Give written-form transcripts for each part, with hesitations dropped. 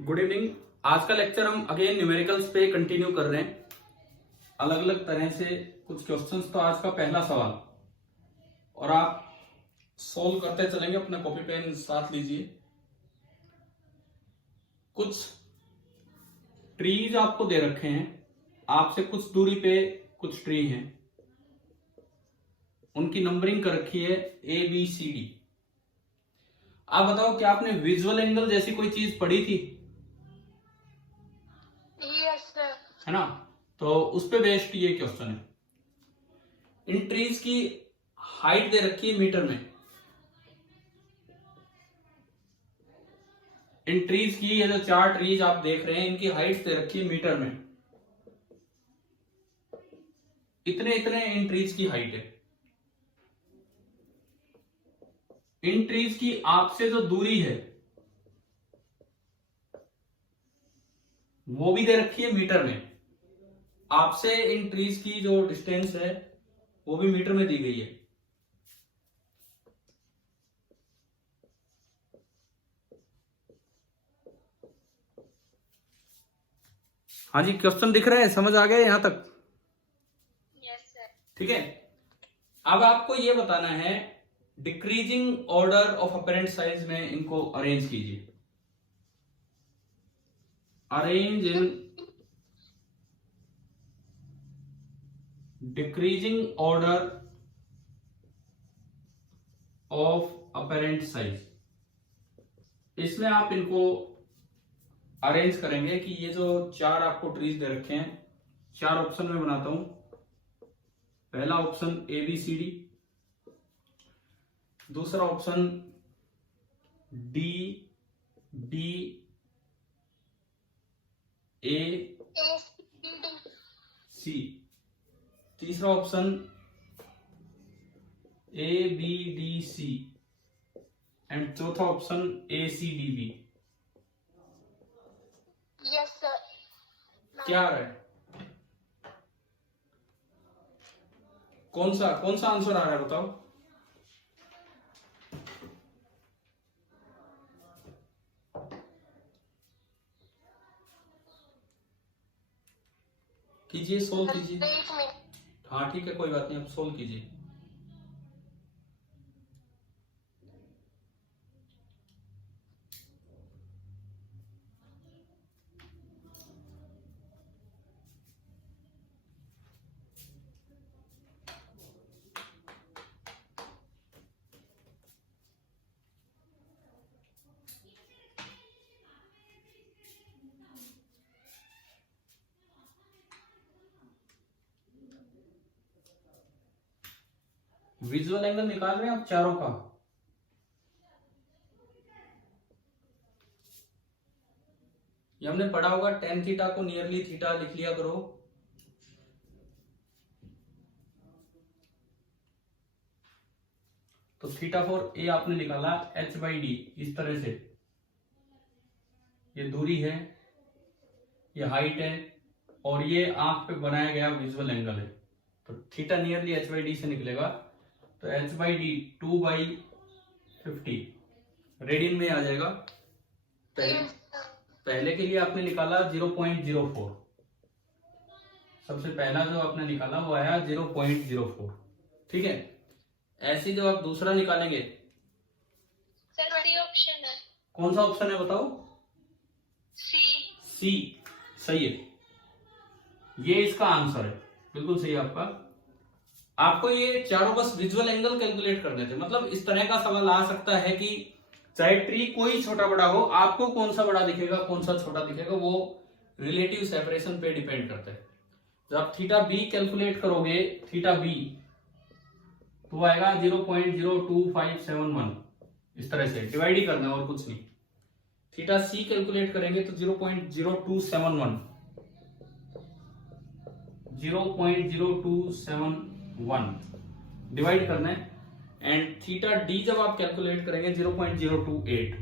Good evening. आज का lecture हम अगेन न्यूमेरिकल्स पे कंटिन्यू कर रहे हैं, अलग अलग तरह से कुछ क्वेश्चंस। तो आज का पहला सवाल और आप सोल्व करते चलेंगे, अपना कॉपी पेन साथ लीजिए। कुछ ट्रीज आपको दे रखे हैं, आपसे कुछ दूरी पे कुछ ट्री हैं, उनकी नंबरिंग कर रखी है ABCD। आप बताओ क्या आपने विजुअल एंगल जैसी कोई चीज पढ़ी थी? है ना? तो उस पे बेस्ड ये क्वेश्चन है। इन ट्रीज की हाइट दे रखी है मीटर में। इन ट्रीज की ये जो 4 ट्रीज आप देख रहे हैं, इनकी हाइट दे रखी है मीटर में। इतने इतने इन ट्रीज की हाइट है। इन ट्रीज की आपसे जो दूरी है वो भी दे रखी है मीटर में। आपसे इन ट्रीज की जो डिस्टेंस है वो भी मीटर में दी गई है। हाँ जी, क्वेश्चन दिख रहे हैं? समझ आ गए यहां तक? Yes sir. ठीक है। अब आपको ये बताना है decreasing order of apparent size में इनको अरेंज कीजिए। Arrange in decreasing order of apparent size. इसमें आप इनको अरेंज करेंगे कि ये जो 4 आपको ट्रीज दे रखे हैं, 4 ऑप्शन में बनाता हूं। पहला ऑप्शन ABCD, दूसरा ऑप्शन DBAC, तीसरा ऑप्शन ABDC एंड चौथा ऑप्शन ACDB। Yes sir. क्या आ रहा है? कौन सा आंसर आ रहा है बताओ? कीजिए, सोल्व कीजिए। एक मिनट। हाँ ठीक है, कोई बात नहीं, आप सोल्व कीजिए। विजुअल एंगल निकाल रहे हैं आप चारों का। ये हमने पढ़ा होगा, tan थीटा को नियरली थीटा लिख लिया करो। तो थीटा फॉर A आपने निकाला H/D इस तरह से। ये दूरी है, ये हाइट है, और ये आंख पे बनाया गया विजुअल एंगल है। तो थीटा नियरली H/D से निकलेगा। तो H/D 2/50 रेडियन में आ जाएगा। पहले के लिए आपने निकाला 0.04। सबसे पहला जो आपने निकाला वो आया 0.04। ठीक है। ऐसे जो आप दूसरा निकालेंगे, सर वही ऑप्शन है। कौन सा ऑप्शन है बताओ? सी सही है। ये इसका आंसर है, बिल्कुल सही है आपका। आपको ये चारों बस विजुअल एंगल कैलकुलेट करने थे। मतलब इस तरह का सवाल आ सकता है कि चाहे ट्री कोई छोटा बड़ा हो, आपको कौन सा बड़ा दिखेगा कौन सा छोटा दिखेगा वो रिलेटिव सेपरेशन पे डिपेंड करता है। जब आप थीटा बी कैलकुलेट करोगे, थीटा बी तो आएगा 0.02571। इस तरह से डिवाइड ही करना है और कुछ नहीं। थीटा सी कैलकुलेट करेंगे तो 0.0271, 0.0271 डिवाइड करना है। एंड थीटा डी जब आप कैलकुलेट करेंगे 0.028,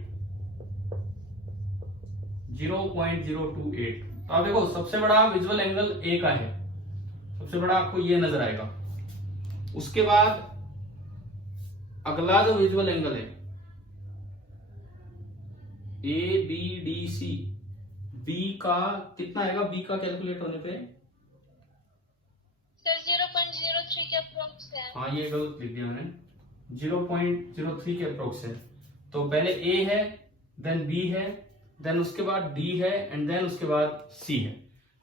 0.028। तो आप देखो सबसे बड़ा विजुअल एंगल ए का है, सबसे बड़ा आपको ये नजर आएगा। उसके बाद अगला जो विजुअल एंगल है ABDC, बी का कितना आएगा, बी का कैलकुलेट होने पे? सर 0.03 के अप्रोक्स है। हाँ ये गलत लिख दिया मैंने, 0.03 के अप्रोक्स है। तो पहले ए है, देन बी है, देन उसके बाद डी है, एंड देन उसके बाद सी है।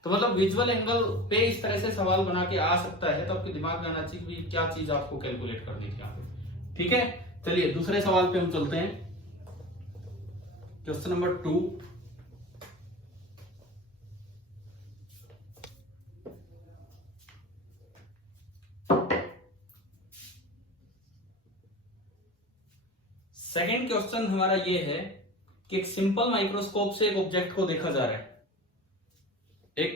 तो मतलब विजुअल एंगल पे इस तरह से सवाल बना के आ सकता है, तो आपके दिमाग में आना चाहिए कि क्या चीज आपको कैलकुलेट करनी थी यहाँ पे। ठीक है, चलिए दूसरे सवाल पे हम चलते हैं। Question number 2। सेकेंड क्वेश्चन हमारा ये है कि एक सिंपल माइक्रोस्कोप से एक ऑब्जेक्ट को देखा जा रहा है। एक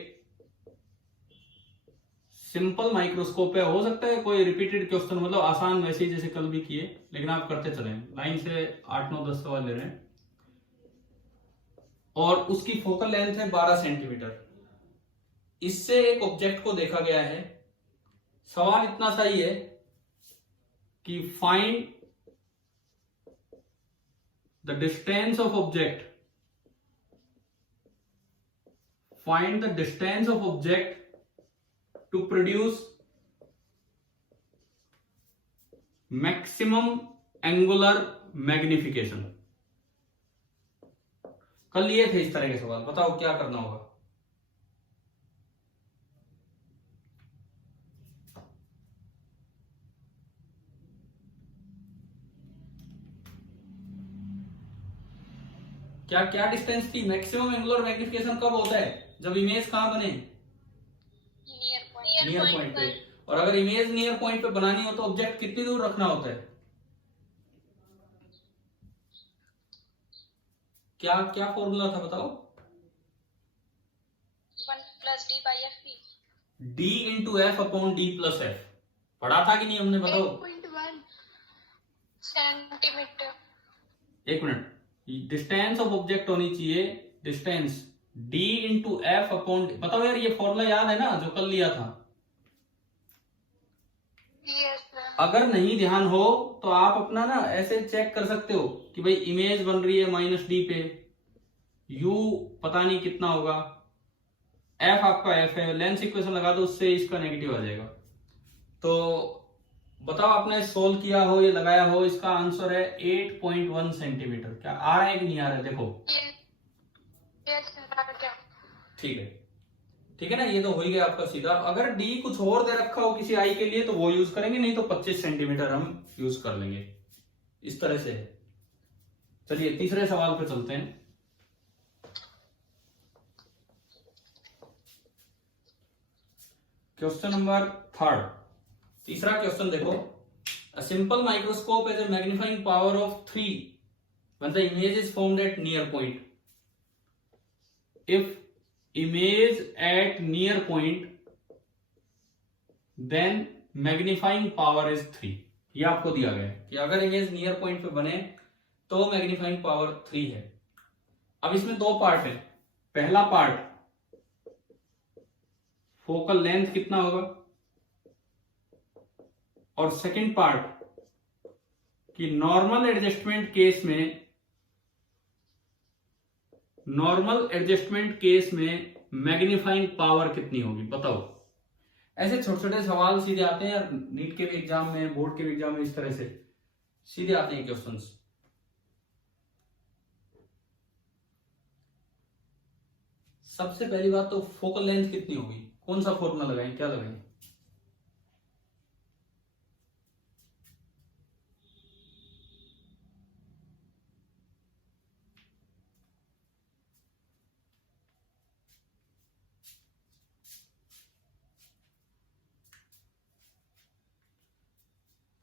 सिंपल माइक्रोस्कोप है, हो सकता है कोई रिपीटेड क्वेश्चन, मतलब आसान वैसे ही जैसे कल भी किए, लेकिन आप करते चले, लाइन से 8 9 10 सवाल ले रहे हैं। और उसकी फोकल लेंथ है 12 सेंटीमीटर। इससे एक ऑब्जेक्ट को देखा गया है। सवाल इतना सा ही है कि find the distance of object, find the distance of object to produce maximum angular magnification। कल लिए थे इस तरह के सवाल, बताओ क्या करना होगा। क्या क्या डिस्टेंस थी? मैक्सिमम एंगुलर मैग्निफिकेशन कब होता है? जब इमेज कहां बने? नियर पॉइंट पे। और अगर इमेज नियर पॉइंट पे बनानी हो तो ऑब्जेक्ट कितनी दूर रखना होता है? क्या क्या फॉर्मूला था बताओ? 1 + d/f। d into F upon D plus F. पढ़ा था कि नहीं हमने, बताओ? 8.1 सेंटीमीटर। एक मिनट, डिस्टेंस ऑफ ऑब्जेक्ट होनी चाहिए, distance d into F upon, बताओ यार ये फॉर्मूला याद है ना जो कल लिया था? Yes sir. अगर नहीं ध्यान हो तो आप अपना ना ऐसे चेक कर सकते हो कि भाई इमेज बन रही है -d पे, u पता नहीं कितना होगा, f आपका f है, लेंस इक्वेशन लगा दो, उससे इसका नेगेटिव आ जाएगा। तो बताओ आपने सोल्व किया हो, ये लगाया हो, इसका आंसर है 8.1 सेंटीमीटर। क्या आ रहा है कि नहीं आ रहा है? देखो यस सर। ठीक है, ठीक है ना, ये तो हो ही गया आपका सीधा। अगर डी कुछ और दे रखा हो किसी आई के लिए तो वो यूज करेंगे, नहीं तो 25 सेंटीमीटर हम यूज कर लेंगे, इस तरह से। चलिए तीसरे सवाल पे चलते हैं। Question number 3। तीसरा क्वेश्चन देखो, a simple microscope has a magnifying power of 3 when the image is formed at near point. If image at near point, then magnifying power is 3। ये आपको दिया गया है कि अगर इमेज नियर पॉइंट पे बने तो मैग्नीफाइंग पावर 3 है। अब इसमें दो पार्ट है। पहला पार्ट फोकल लेंथ कितना होगा, और सेकंड पार्ट कि नॉर्मल एडजस्टमेंट केस में मैग्नीफाइंग पावर कितनी होगी, बताओ। ऐसे छोटे छोटे सवाल सीधे आते हैं यार, नीट के भी एग्जाम में, बोर्ड के भी एग्जाम में, इस तरह से सीधे आते हैं क्वेश्चंस। सबसे पहली बात तो फोकल लेंथ कितनी होगी, कौन सा फॉर्मूला लगाएं, क्या लगाएं?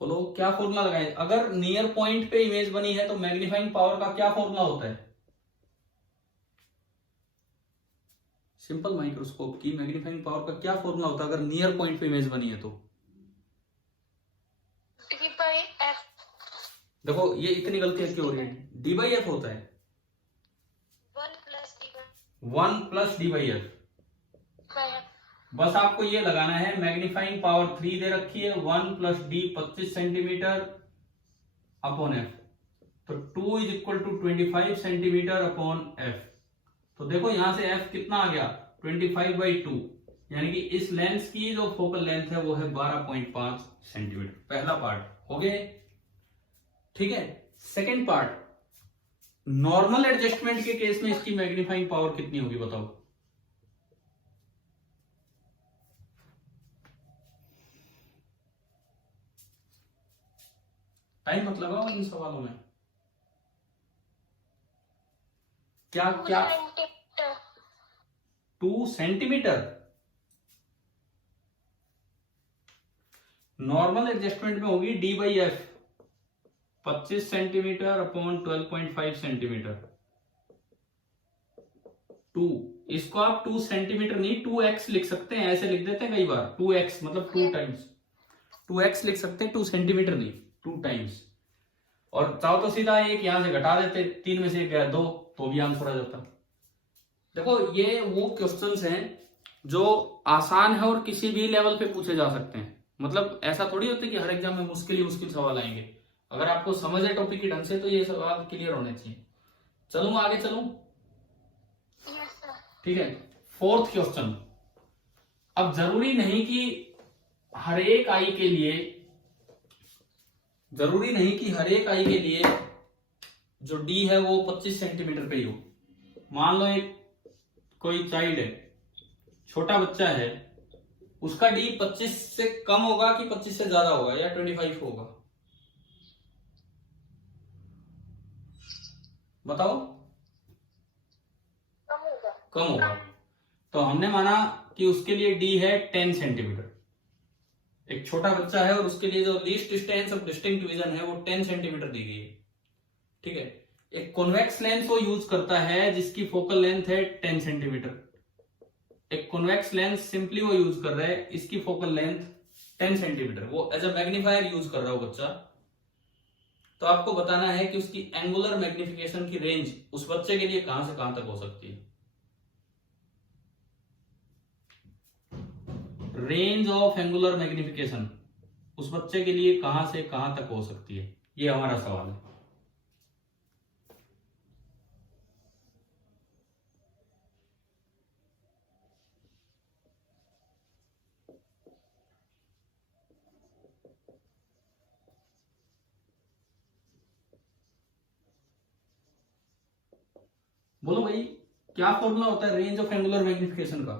बोलो क्या फॉर्मूला लगाएं? अगर नियर पॉइंट पे इमेज बनी है तो मैग्नीफाइंग पावर का क्या फॉर्मूला होता है? सिंपल माइक्रोस्कोप की मैग्नीफाइंग पावर का क्या फॉर्मूला होता है अगर नियर पॉइंट पे इमेज बनी है तो? d/f। देखो ये इतनी गलती क्यों हो रही है? d/f होता है 1 + d/f। बस आपको ये लगाना है, मैग्नीफाइंग पावर 3 दे रखी है, 1 + d 25 सेंटीमीटर अपॉन f, तो 2 = 25 सेंटीमीटर अपॉन f। तो देखो यहां से f कितना आ गया 25/2, यानी कि इस लेंस की जो फोकल लेंथ है वो है 12.5 सेंटीमीटर। पहला पार्ट हो गया। ठीक है, सेकेंड पार्ट, नॉर्मल एडजस्टमेंट के केस में इसकी मैग्नीफाइंग पावर कितनी होगी बताओ। टाइम मत लगाओ इन सवालों में। क्या क्या 2 सेंटीमीटर। नॉर्मल एडजस्टमेंट में होगी D/F 25 सेंटीमीटर अपॉन 12.5 सेंटीमीटर 2। इसको आप 2 सेंटीमीटर नहीं 2x लिख सकते हैं, ऐसे लिख देते हैं कई बार 2x मतलब 2 टाइम्स 2x लिख सकते हैं, 2 सेंटीमीटर नहीं 2 टाइम्स। और चाहो तो सीधा एक यहां से घटा देते, 3 में से 1 गया 2 तो भी आंसर आ जाता। देखो ये वो क्वेश्चंस हैं जो आसान है और किसी भी लेवल पे पूछे जा सकते हैं। मतलब ऐसा थोड़ी होता है कि हर एग्जाम में मुश्किल ही मुश्किल सवाल आएंगे। अगर आपको समझ है टॉपिक के ढंग से तो ये सवाल क्लियर होने चाहिए। चलूं आगे चलूं। Yes sir. ठीक है, फोर्थ क्वेश्चन। अब जरूरी नहीं कि हर एक आई के लिए जो डी है वो 25 सेंटीमीटर पे ही हो। मान लो एक कोई चाइल्ड है, छोटा बच्चा है, उसका डी 25 से कम होगा कि 25 से ज्यादा होगा या 25 होगा, बताओ। कम होगा। तो हमने माना कि उसके लिए डी है 10 सेंटीमीटर। एक छोटा बच्चा है और उसके लिए जो least distance of distinct vision है वो 10 सेंटीमीटर दी गई है। ठीक है, एक कॉन्वेक्स लेंस वो यूज करता है जिसकी फोकल लेंथ है 10 सेंटीमीटर। एक कॉन्वेक्स लेंस सिंपली वो यूज कर रहा है, इसकी फोकल लेंथ 10 सेंटीमीटर, वो एज अ मैग्नीफायर यूज कर रहा हो बच्चा। तो आपको बताना है कि उसकी एंगुलर मैग्निफिकेशन की रेंज उस बच्चे के लिए कहां से कहां तक हो सकती है। रेंज ऑफ एंगुलर मैग्निफिकेशन उस बच्चे के लिए कहां से कहां तक हो सकती है, ये हमारा सवाल है। बोलो भाई, क्या फॉर्मूला होता है रेंज ऑफ एंगुलर मैग्निफिकेशन का?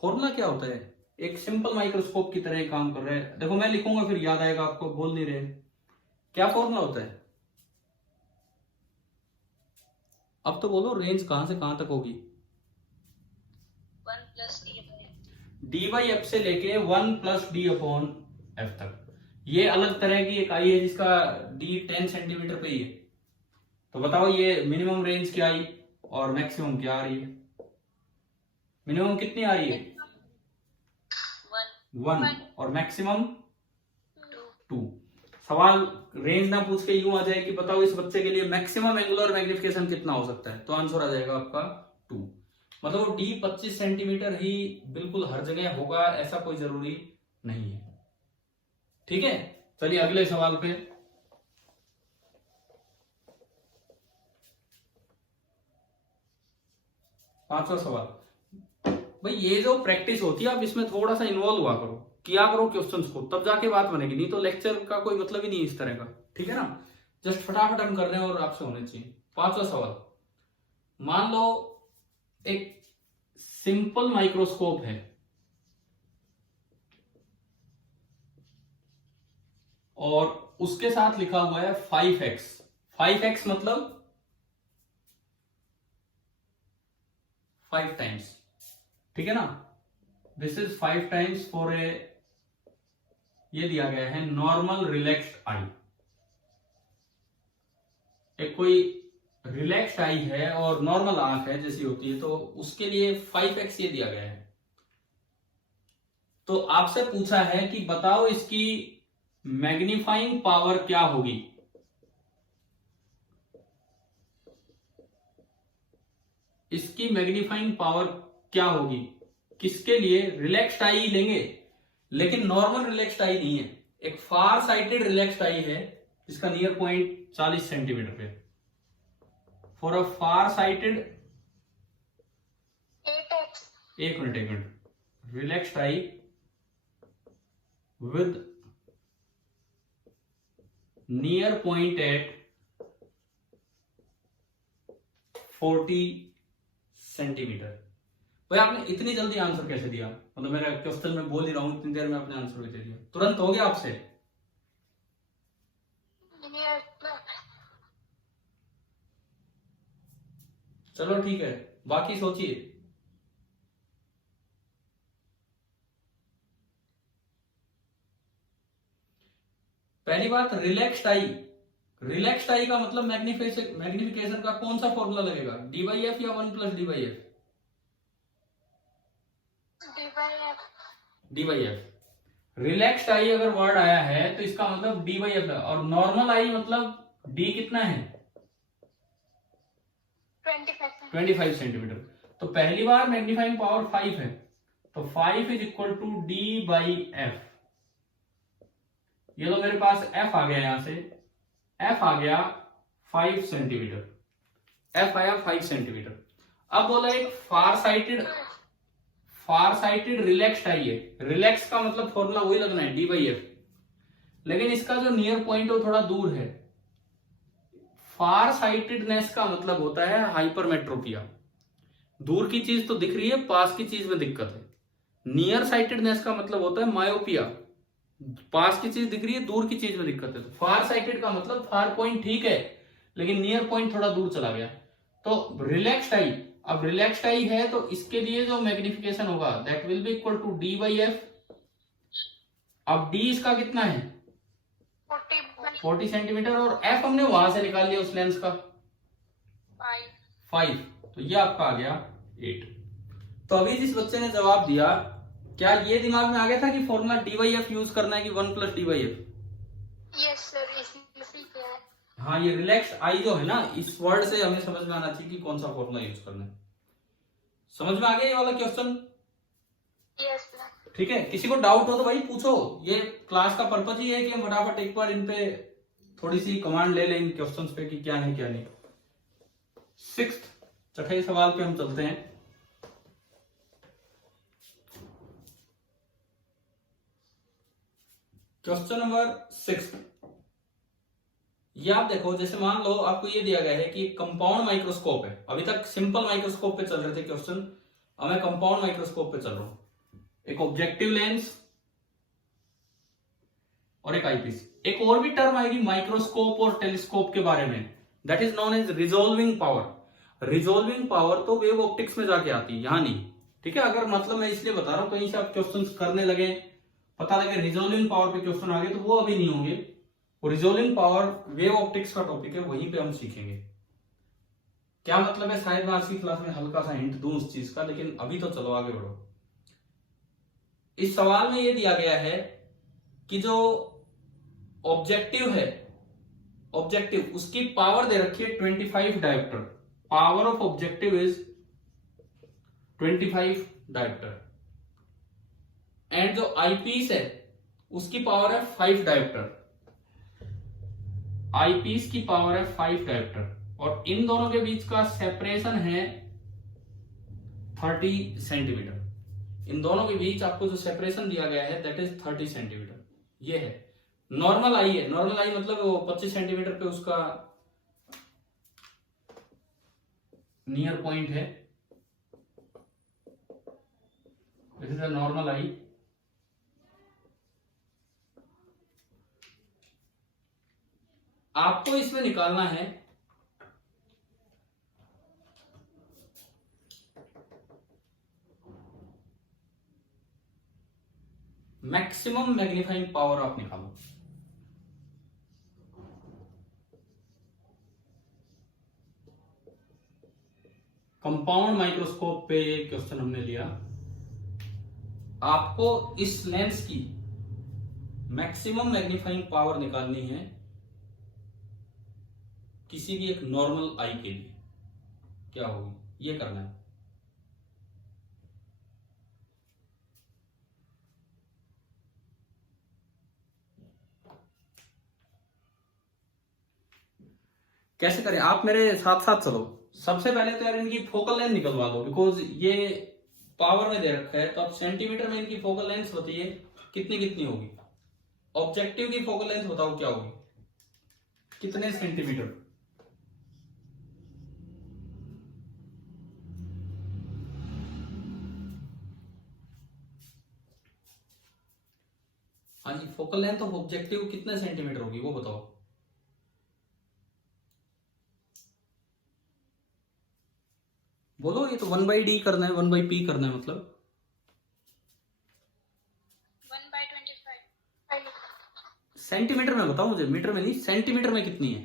फॉर्मूला क्या होता है? एक सिंपल माइक्रोस्कोप की तरह काम कर रहा है। देखो मैं लिखूंगा फिर याद आएगा आपको, बोल नहीं रहे। क्या फॉर्मूला होता है? अब तो बोलो रेंज कहां से कहां तक होगी? 1 + D/F से लेके 1 + D/F तक। ये अलग तरह की एक आई है जिसका D 10 सेंटीमीटर पे ही है। तो बताओ ये मिनिमम रेंज क्या आई और मैक्सिमम क्या आ रही है? मिनिमम कितनी आ रही है? 1 और मैक्सिमम 2। सवाल रेंज ना पूछ के यूं आ जाए कि बताओ इस बच्चे के लिए मैक्सिमम एंगुलर मैग्निफिकेशन कितना हो सकता है, तो आंसर आ जाएगा आपका 2। मतलब डी 25 सेंटीमीटर ही बिल्कुल हर जगह होगा ऐसा कोई जरूरी नहीं है। ठीक है, चलिए अगले सवाल पे। पांचवा सवाल। भाई ये जो प्रैक्टिस होती है आप इसमें थोड़ा सा इन्वॉल्व हुआ करो, किया करो क्वेश्चंस को, तब जाके बात बनेगी। नहीं तो लेक्चर का कोई मतलब ही नहीं इस तरह का। ठीक है ना, जस्ट फटाफट हम कर रहे हैं और आपसे होने चाहिए। पांचवा सवाल, मान लो एक सिंपल माइक्रोस्कोप है और उसके साथ लिखा हुआ है 5x। 5x मतलब 5 टाइम्स। ठीक है ना, this is 5 times for a, ये दिया गया है नॉर्मल रिलैक्स्ड आई। एक कोई रिलैक्स्ड आई है और नॉर्मल आंख है जैसी होती है, तो उसके लिए 5x ये दिया गया है। तो आपसे पूछा है कि बताओ इसकी मैग्नीफाइंग पावर क्या होगी। इसकी मैग्नीफाइंग पावर क्या होगी किसके लिए? रिलैक्स्ड आई लेंगे, लेकिन नॉर्मल रिलैक्स्ड आई नहीं है, एक फार साइटेड रिलैक्स्ड आई है जिसका नियर पॉइंट 40 सेंटीमीटर पे। For a far sighted, 8x, एक minute, relaxed eye with near point at 40 centimetre. भाई आपने इतनी जल्दी आंसर कैसे दिया? मतलब मेरा क्वेश्चन में बोल ही रहा हूं, इतनी देर में आपने आंसर भी दे दिया, तुरंत हो गया आपसे? yes sir, चलो ठीक है, बाकी सोचिए। पहली बात, रिलैक्स्ड आई, रिलैक्स्ड आई का मतलब मैग्निफिकेशन का कौन सा फॉर्मूला लगेगा? डी बाई एफ या 1 + D by F? d/f, D by F. Relaxed eye अगर वर्ड आया है तो इसका मतलब डी बाई एफ है, और नॉर्मल आई मतलब डी कितना है? 25 सेंटीमीटर। तो पहली बार मैग्नीफाइंग पावर 5 है, तो 5 is equal to D by F. ये तो मेरे पास एफ आ गया, यहां से एफ आ गया 5 सेंटीमीटर, एफ आया 5 सेंटीमीटर। अब बोला एक फार साइटेड रिलैक्स्ड आई है, रिलैक्स का मतलब फॉर्मूला वही लगना है डी बाई एफ, लेकिन इसका जो नियर पॉइंट है वो थोड़ा दूर है। फार साइटेडनेस का मतलब होता है हाइपरमेट्रोपिया, दूर की चीज तो दिख रही है, पास की चीज में दिक्कत है। नियर साइटेडनेस का मतलब होता है मायोपिया, पास की चीज दिख रही है, दूर की चीज में दिक्कत है। तो फार साइटेड का मतलब फार पॉइंट ठीक है लेकिन नियर पॉइंट थोड़ा दूर चला गया। तो रिलैक्स्ड आई, अब रिलैक्स्ड आई है तो इसके लिए जो मैग्निफिकेशन होगा that will be equal to D by F. अब डी इसका कितना है? 40 सेंटीमीटर, और एफ हमने वहां से निकाल लिया उस लेंस का 5, तो ये आपका आ गया 8। तो अभी जिस बच्चे ने जवाब दिया, क्या ये दिमाग में आ गया था कि formula D by F use करना है कि 1 + D by F? yes sir, इसमें सीख है। हाँ, ये रिलैक्स आई जो है ना, इस वर्ड से हमें समझ में आना चाहिए कि कौन सा फॉर्मूला यूज करना है। समझ में आ गया ये वाला क्वेश्चन? yes sir, ठीक है, किसी को डाउट हो तो भाई पूछो। ये क्लास का पर्पज ही है कि हम फटाफट एक बार इन पे थोड़ी सी कमांड ले लें इन क्वेश्चंस पे कि क्या है क्या नहीं। 6th, छठे सवाल पे हम चलते हैं। Question number 6। ये आप देखो, जैसे मान लो आपको ये दिया गया है कि कंपाउंड माइक्रोस्कोप है। अभी तक सिंपल माइक्रोस्कोप पे चल रहे थे क्वेश्चन, अब मैं कंपाउंड माइक्रोस्कोप पे चल रहा हूं। एक ऑब्जेक्टिव लेंस और एक आईपीस। एक और भी टर्म आएगी माइक्रोस्कोप और टेलीस्कोप के बारे में, that is known as resolving power. Resolving power तो वेव ऑप्टिक्स में जाके आती है, यहां नहीं। ठीक है, अगर मतलब मैं इसलिए बता रहा हूं कहीं से आप क्वेश्चन करने लगे, पता लगे रिजोल्विंग पावर पे क्वेश्चन आ गए, तो वो अभी नहीं होंगे। और रिजोल्विंग पावर वेव ऑप्टिक्स का टॉपिक है, वहीं पे हम सीखेंगे। क्या मतलब है, शायद मैं आज की क्लास में हल्का सा हिंट दूं उस चीज का, लेकिन अभी तो चलो आगे बढ़ो। इस सवाल में ये दिया गया है कि जो ऑब्जेक्टिव है, ऑब्जेक्टिव उसकी पावर दे रखी है 25 dioptre. Power of objective is 25 dioptre. And जो आईपीस है उसकी पावर है 5 डायोप्टर। आईपीस की पावर है 5 डायोप्टर, और इन दोनों के बीच का सेपरेशन है 30 सेंटीमीटर। इन दोनों के बीच आपको जो सेपरेशन दिया गया है दैट इज 30 सेंटीमीटर। ये है नॉर्मल आई है। नॉर्मल आई मतलब वो 25 सेंटीमीटर पे उसका नियर पॉइंट है। दिस इज अ नॉर्मल आई। आपको इसमें निकालना है मैक्सिमम मैग्नीफाइंग पावर। आप निकालो। कंपाउंड माइक्रोस्कोप पे ये क्वेश्चन हमने लिया। आपको इस लेंस की मैक्सिमम मैग्नीफाइंग पावर निकालनी है किसी भी एक नॉर्मल आई के लिए। क्या होगी ये करना है। कैसे करें, आप मेरे साथ साथ चलो। सबसे पहले तो यार इनकी फोकल लेंथ निकलवा दो, बिकॉज ये पावर में दे रखा है। तो आप सेंटीमीटर में इनकी फोकल लेंथ बताइए कितनी कितनी होगी। ऑब्जेक्टिव की फोकल लेंथ बताओ क्या होगी, कितने सेंटीमीटर। हाँ जी, फोकल लेंथ ऑफ ऑब्जेक्टिव कितने सेंटीमीटर होगी वो बताओ। बोलो, ये तो 1/d करना है, 1/p करना है मतलब। 1/25। सेंटीमीटर में बताओ मुझे, मीटर में नहीं, सेंटीमीटर में कितनी है।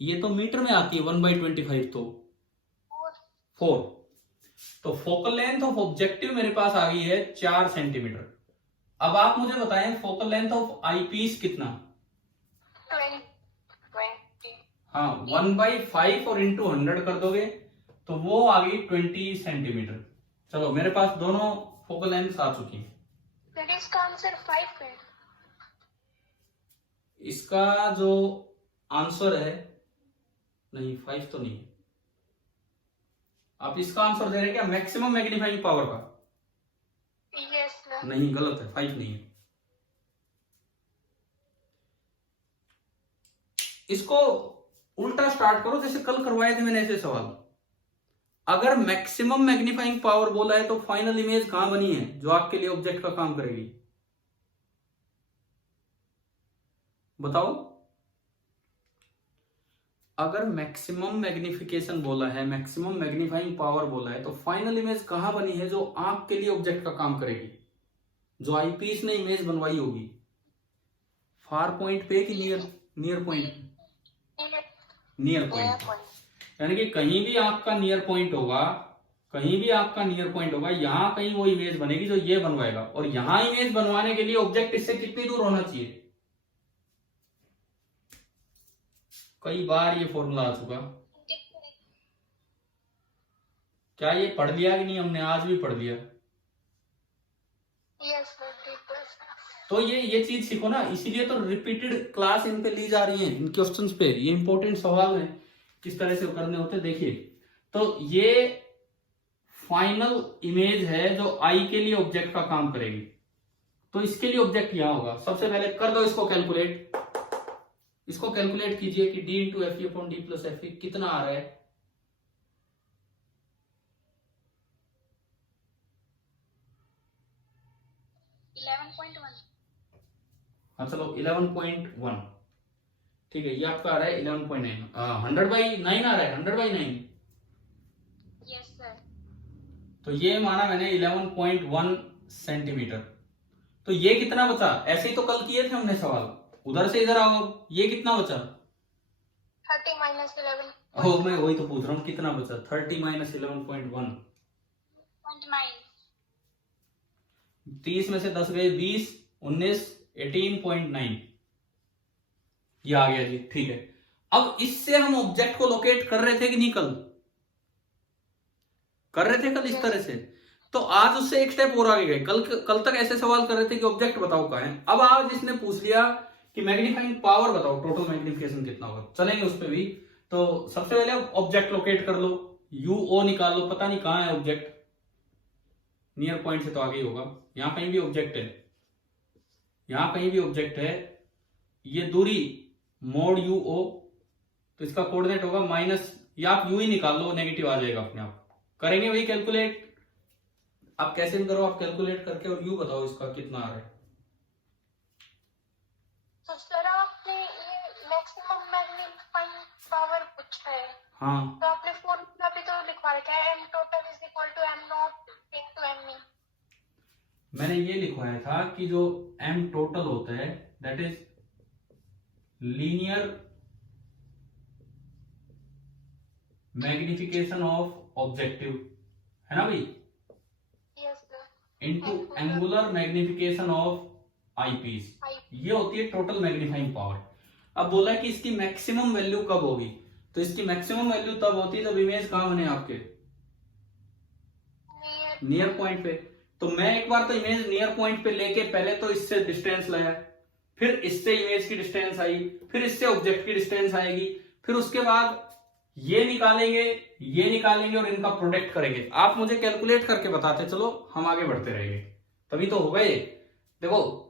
ये तो मीटर में आती है 1/25, तो 4। तो फोकल लेंथ ऑफ ऑब्जेक्टिव मेरे पास आ गई है 4 सेंटीमीटर। अब आप मुझे बताएं फोकल लेंथ ऑफ आईपीस कितना। 20। हाँ, 1/5 और इंटू 100 कर दोगे तो वो आ गई 20 सेंटीमीटर। चलो, मेरे पास दोनों फोकल लेंथ आ चुकी हैं। फिर इसका आंसर 5 है। इसका जो आंसर है, नहीं 5 तो नहीं है। आप इसका आंसर दे रहे हैं क्या मैक्सिमम मैग्नीफाइंग पावर का। Yes sir. नहीं, गलत है, 5 नहीं है। इसको उल्टा स्टार्ट करो, जैसे कल करवाए थे मैंने ऐसे सवाल। अगर मैक्सिमम मैग्नीफाइंग पावर बोला है तो फाइनल इमेज कहां बनी है जो आपके लिए ऑब्जेक्ट का काम करेगी, बताओ। अगर मैक्सिमम मैग्निफिकेशन बोला है, मैक्सिमम मैग्नीफाइंग पावर बोला है, तो फाइनल इमेज कहां बनी है जो आपके लिए ऑब्जेक्ट का काम करेगी, जो आईपीस ने इमेज बनवाई होगी। फार पॉइंट पे कि नियर पॉइंट। नियर पॉइंट, यानी कि कहीं भी आपका नियर पॉइंट होगा, कहीं भी आपका नियर पॉइंट होगा, यहां कहीं वो इमेज बनेगी जो ये बनवाएगा। और यहां इमेज बनवाने के लिए ऑब्जेक्ट इससे कितनी दूर होना चाहिए। कई बार ये फॉर्मूला आ चुका, क्या ये पढ़ लिया कि नहीं हमने, आज भी पढ़ लिया। Yes sir. तो ये चीज सीखो ना, इसीलिए तो रिपीटेड क्लास इन पे ली जा रही है, इन क्वेश्चंस पे। ये इंपॉर्टेंट सवाल है, किस तरह से करने होते हैं देखिए। तो ये फाइनल इमेज है जो आई के लिए ऑब्जेक्ट का काम करेगी। तो इसके लिए ऑब्जेक्ट यहां होगा। सबसे पहले कर दो इसको कैलकुलेट। इसको कैलकुलेट कीजिए कि d into F upon D plus F कितना आ रहा है। हाँ चलो, 11.1। ठीक है, ये आपका आ रहा है 11.9। 100/9 आ रहा है, 100/9। Yes sir. तो ये माना मैंने 11.1 सेंटीमीटर। तो ये कितना बचा, ऐसे ही तो कल किए थे हमने सवाल। उधर से इधर आओ, ये कितना बचा। 30 माइनस 11। हो, मैं वही तो पूछ रहा हूँ कितना बचा। 30 माइनस 11.1, 30 में से 10 गए 20, 19, 18.9। ये आ गया जी, ठीक है। अब इससे हम ऑब्जेक्ट को लोकेट कर रहे थे कि नहीं, कल कर रहे थे कल इस तरह से। तो आज उससे एक स्टेप और आगे गए। कल तक ऐसे सवाल कर रहे थे कि ऑब्जेक्ट बताओ कहां है। अब आज इसने पूछ लिया कि मैग्नीफाइंग पावर बताओ, टोटल मैग्निफिकेशन कितना होगा। चलेंगे उस पर भी। तो सबसे पहले ऑब्जेक्ट लोकेट कर लो, यूओ निकाल लो, पता नहीं कहां है ऑब्जेक्ट। नियर पॉइंट से तो आगे ही होगा। यहां कहीं भी ऑब्जेक्ट है, यहां कहीं भी ऑब्जेक्ट है। ये दूरी मोड यूओ, तो इसका कोऑर्डिनेट होगा माइनस, या आप यू ही निकाल लो, नेगेटिव आ जाएगा अपने आप। करेंगे वही कैलकुलेट। आप कैसे भी करो, आप कैलकुलेट करके और यू बताओ इसका कितना आ रहा है। तो सर आपने ये मैक्सिमम मैग्नीफाइंग पावर पूछा है। हाँ, तो आपने फॉर्मूला भी तो लिखवा रखा है, m total is equal to m naught into me। मैंने ये लिखवाया था कि जो m टोटल होता है that is linear magnification of objective, है ना भाई, yes sir. Into angular magnification of eyepiece. ये होती है टोटल मैग्नीफाइंग पावर। अब बोला है कि इसकी मैक्सिमम वैल्यू कब होगी। तो इसकी मैक्सिमम वैल्यू तब होती है जब इमेज कहां बने आपके, नियर पॉइंट पे। तो मैं एक बार तो इमेज नियर पॉइंट पे लेके पहले तो इससे डिस्टेंस लाया, फिर इससे इमेज की डिस्टेंस आई, फिर इससे ऑब्जेक्ट की डिस्टेंस आएगी, फिर उसके बाद ये निकालेंगे और इनका प्रोडक्ट करेंगे। आप मुझे कैलकुलेट करके बताते चलो, हम आगे बढ़ते रहेंगे, तभी तो होगा ये। देखो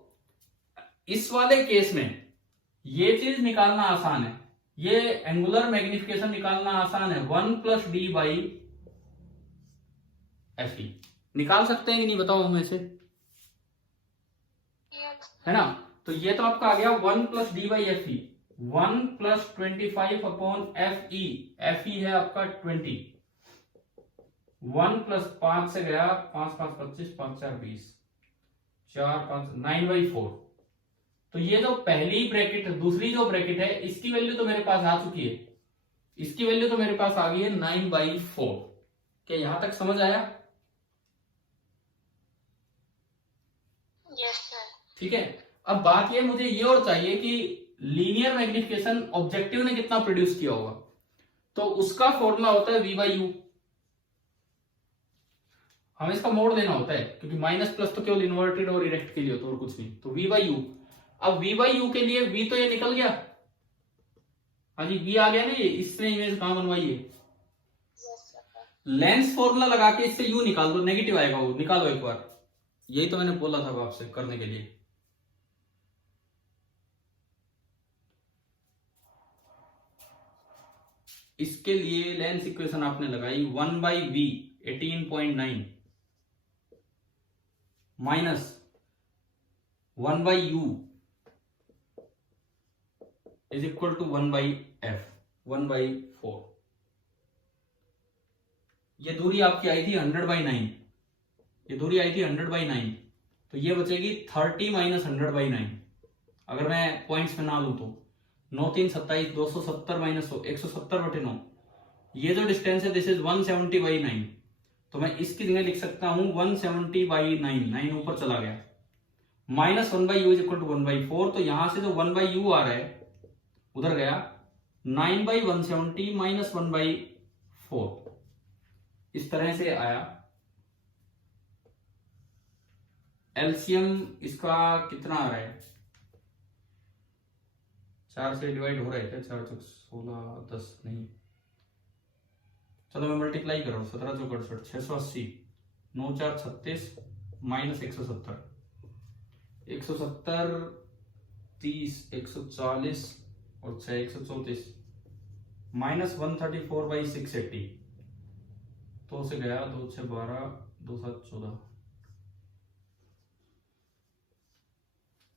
इस वाले केस में ये चीज निकालना आसान है, ये एंगुलर मैग्निफिकेशन निकालना आसान है, 1+d/fe निकाल सकते हैं कि नहीं बताओ हमें से, Yes. है ना। तो ये तो आपका आ गया 1+d/fe, 1+25/fe, fe है आपका 20, 1+5 से गया 5 5 25, 5 4 20, 4 5 9/4। तो ये जो पहली ब्रैकेट, दूसरी जो ब्रैकेट है, इसकी वैल्यू तो मेरे पास आ चुकी है, इसकी वैल्यू तो मेरे पास आ गई है 9/4। क्या यहां तक समझ आया? Yes, sir. ठीक है। अब बात ये, मुझे ये और चाहिए कि लीनियर मैग्निफिकेशन ऑब्जेक्टिव ने कितना प्रोड्यूस किया होगा। तो उसका फॉर्मूला होता है v/u, हमें इसका मोड देना होता है, क्योंकि माइनस प्लस तो केवल इन्वर्टेड और इरेक्ट के लिए होता है और कुछ नहीं। तो v/u, अब v/u के लिए v तो ये निकल गया, हाँ जी v आ गया ना, ये इसने इमेज कहां बनवाई है। Yes, sir. लेंस फॉर्मूला लगा के इससे u निकाल दो, नेगेटिव आएगा वो, निकालो एक बार। यही तो मैंने बोला था आपसे करने के लिए। इसके लिए लेंस इक्वेशन आपने लगाई 1/v 18.9 minus 1/u is equal to 1/f 1/4। ये दूरी आपकी आई थी 100/9, ये दूरी आई थी 100/9, तो ये बचेगी 30 माइनस 100/9। अगर मैं पॉइंट्स में ना लूं तो 9 3 27, 270 माइनस 170/9, ये जो डिस्टेंस है दिस इज 170/9। तो मैं इसकी जगह लिख सकता हूं 170/9, 9 ऊपर चला गया, minus 1/u is equal to 1/4। तो यहां से जो 1/u आ रहा है उधर गया, 9/170 माइनस 1/4, इस तरह से आया। एलसीएम इसका कितना आ रहा है, 4 से डिवाइड हो रहा है क्या, 4 चौक 16 10 नहीं, चलो मैं मल्टीप्लाई कर रहा हूं, 17 चौक 68, 680, 9 4 36 माइनस 170, 170 30 140 और 6 134 माइनस 134/680, तो से गया 2 6 12 2 7 14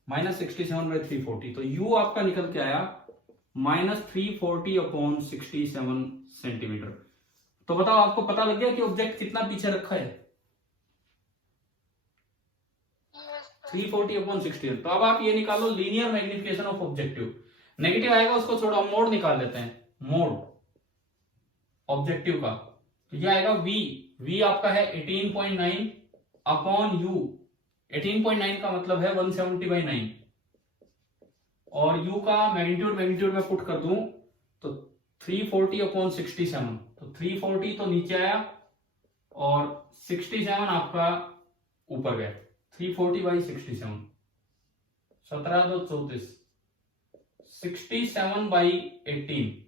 माइनस 67/340। तो u आपका निकल के आया माइनस 340/67 सेंटीमीटर। तो बताओ, आपको पता लग गया कि ऑब्जेक्ट कितना पीछे रखा है, Yes, sir. 340/67। तो अब आप ये निकालो linear magnification of objective, negative आएगा उसको छोड़ो, हम मोड निकाल लेते हैं, मोड ऑब्जेक्टिव का। तो ये आएगा v आपका है 18.9/u, 18.9 का मतलब है 170/9, और u का मैग्नीट्यूड में पुट कर दूं तो 340/67। तो 340 तो नीचे आया और 67 आपका ऊपर गया, 340/67, 17 2 34, 67/18,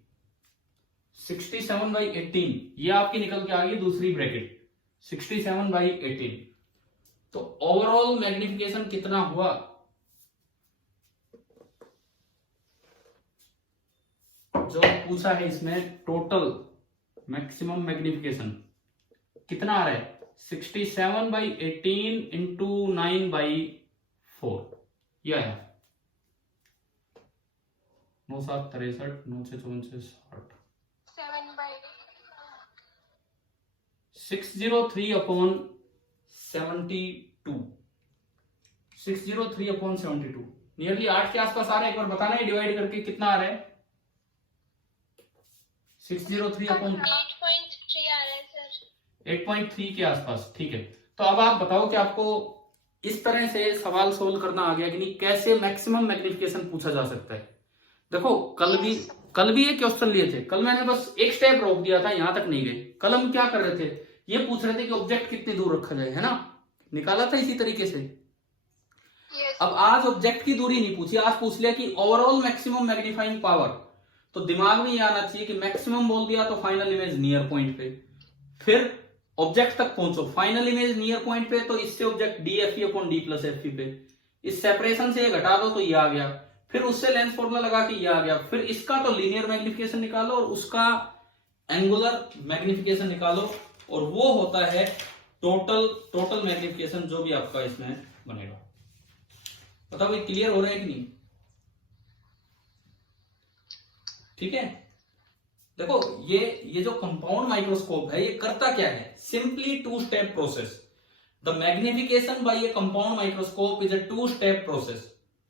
67/18 ये आपकी निकल के आ गई दूसरी ब्रैकेट, 67/18। तो ओवरऑल मैग्निफिकेशन कितना हुआ, जो पूछा है इसमें, टोटल मैक्सिमम मैग्निफिकेशन कितना आ रहा है, 67/18 इंटू 9/4, यह है 9 7 63 9 6 64 60, 603/72, 603/72 नियरली 8 के आसपास आ रहा है। एक बार बताना है डिवाइड करके कितना आ रहा है, 603 अपॉन 8.3 आ रहा है सर, 8.3 के आसपास। ठीक है, तो अब आप बताओ कि आपको इस तरह से सवाल सोल्व करना आ गया कि नहीं, कैसे मैक्सिमम मैग्निफिकेशन पूछा जा सकता है। देखो कल भी ये क्वेश्चन लिए थे, कल मैंने बस एक स्टेप रोक दिया था, यहां तक नहीं गए। कल हम क्या कर रहे थे, ये पूछ रहे थे कि ऑब्जेक्ट कितनी दूर रखा जाए, है ना, निकाला था इसी तरीके से। Yes. अब आज ऑब्जेक्ट की दूरी नहीं पूछी, आज पूछ लिया कि ओवरऑल मैक्सिमम मैग्नीफाइंग पावर, तो दिमाग में ये आना चाहिए कि मैक्सिमम बोल दिया तो फाइनल इमेज नियर पॉइंट पे, फिर ऑब्जेक्ट तक पहुंचो, फाइनल इमेज नियर पॉइंट पे, तो इससे object D F upon D plus F पे, इस सेपरेशन से ये घटा दो तो ये आ गया, फिर उससे लेंस फॉर्मूला लगा के ये आ गया, फिर इसका तो लीनियर मैग्निफिकेशन निकालो और उसका एंगुलर मैग्निफिकेशन निकालो, और वो होता है टोटल मैग्निफिकेशन जो भी आपका इसमें बनेगा। बताओ ये क्लियर हो रहा है कि नहीं? ठीक है, देखो ये जो कंपाउंड माइक्रोस्कोप है ये करता क्या है, simply two step process. The magnification by a compound microscope is a two step process.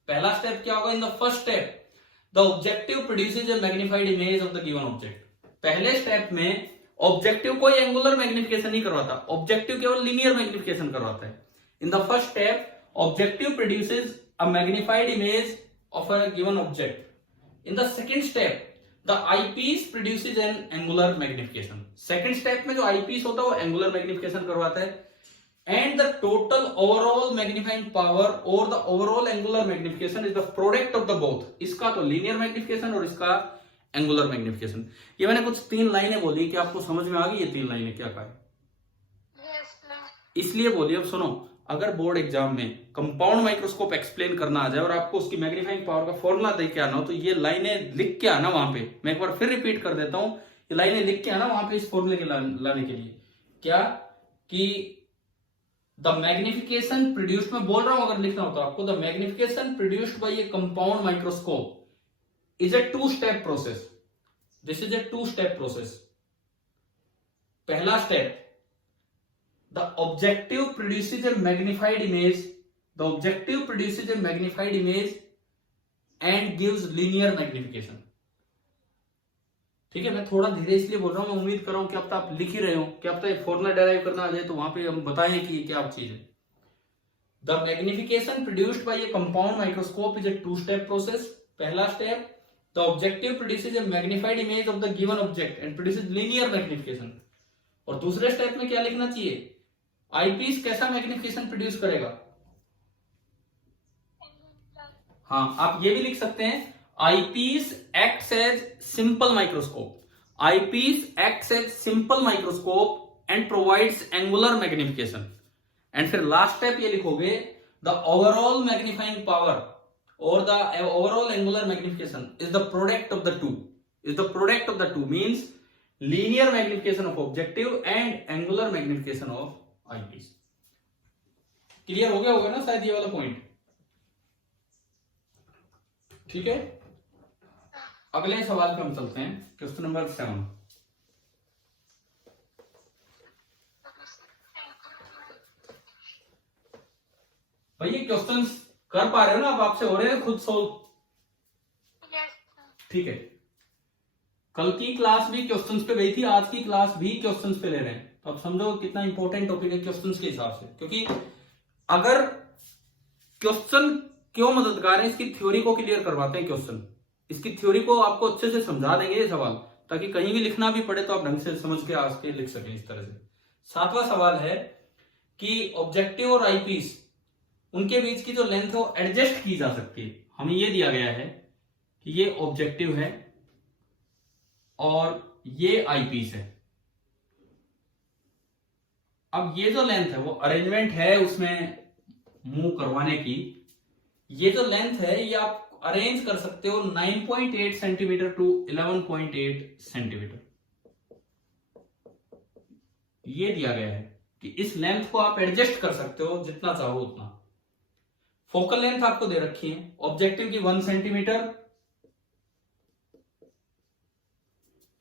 पहला स्टेप क्या होगा, in the first step the objective produces a magnified image of the given object. पहले step में objective कोई angular magnification नहीं करवाता, objective केवल linear magnification करवाता है। In the first step objective produces a magnified image of a given object. In the second step the eyepiece produces N angular magnification. Second step में जो eyepiece होता है वो एंगुलर मैग्निफिकेशन करवाता है, and the total overall magnifying power और the overall angular magnification is the product of the both. इसका तो लीनियर मैग्निफिकेशन और इसका एंगुलर मैग्निफिकेशन। ये मैंने कुछ 3 लाइनें बोली कि आपको समझ में आ गई ये 3 लाइनें क्या कहा है? Yes, ma'am. इसलिए बोलिए। अब सुनो, अगर बोर्ड एग्जाम में कंपाउंड माइक्रोस्कोप एक्सप्लेन करना आ जाए और आपको उसकी मैग्नीफाइंग पावर का फॉर्मूला दे के आना हो, तो ये लाइनें लिख के आना वहां पे। मैं एक बार फिर रिपीट कर देता हूं, ये लाइनें लिख के आना वहां पे इस फॉर्मूले के लाने के लिए। क्या कि द मैग्निफिकेशन प्रोड्यूस्ड, मैं बोल रहा हूं अगर लिखना हो तो आपको, the magnification produced by a compound microscope is a two-step process. This is a two-step process. पहला step, the objective produces a magnified image. The objective produces a magnified image and gives linear magnification. ठीक है, मैं थोड़ा धीरे इसलिए बोल रहा हूं, मैं उम्मीद कर रहा हूं कि अब तक आप लिख ही रहे हो, कि अब तक फॉर्मूला डेराइव करना आ जाए तो वहां पे हम बताएं कि क्या चीज है। The magnification produced by a compound microscope is a two-step process. पहला step, the objective produces a magnified image of the given object and produces linear magnification. और दूसरे स्टेप में क्या लिखना चाहिए, आईपीस कैसा मैग्निफिकेशन प्रोड्यूस करेगा? हाँ, आप ये भी लिख सकते हैं, eyepiece acts as simple microscope. Eyepiece acts as simple microscope and provides angular magnification. And फिर लास्ट स्टेप ये लिखोगे, the overall magnifying power or the overall angular magnification is the product of the two. Is the product of the two means linear magnification of objective and angular magnification of eyepiece. Clear हो गया होगा ना शायद ये वाला point? ठीक है, अगले सवाल पे हम चलते हैं, क्वेश्चन नंबर 7। भाई ये क्वेश्चंस कर पा रहे हो ना आप? आपसे हो रहे हैं खुद सोल्व? Yes, ma'am. ठीक है, कल की क्लास भी क्वेश्चंस पे गई थी, आज की क्लास भी क्वेश्चंस पे ले रहे हैं, तो आप समझो कितना इंपॉर्टेंट टॉपिक है क्वेश्चंस के हिसाब से। क्योंकि अगर क्वेश्चन क्यों मददगार है, इसकी थ्योरी को क्लियर करवाते हैं क्वेश्चन, इसकी थ्योरी को आपको अच्छे से समझा देंगे ये सवाल, ताकि कहीं भी लिखना भी पड़े तो आप ढंग से समझ के आज के लिख सकें इस तरह से। 7वां सवाल है कि ऑब्जेक्टिव और आईपीस, उनके बीच की जो लेंथ है वो एडजस्ट की जा सकती है। हमें ये दिया गया है कि ये ऑब्जेक्टिव है और ये आईपीस है। अब ये जो लेंथ है वो अरेंजमेंट है उसमें मूव करवाने की, ये जो लेंथ है ये आप अरेंज कर सकते हो 9.8 सेंटीमीटर टू 11.8 सेंटीमीटर। ये दिया गया है कि इस लेंथ को आप एडजस्ट कर सकते हो जितना चाहो उतना। फोकल लेंथ आपको दे रखी है, ऑब्जेक्टिव की 1 सेंटीमीटर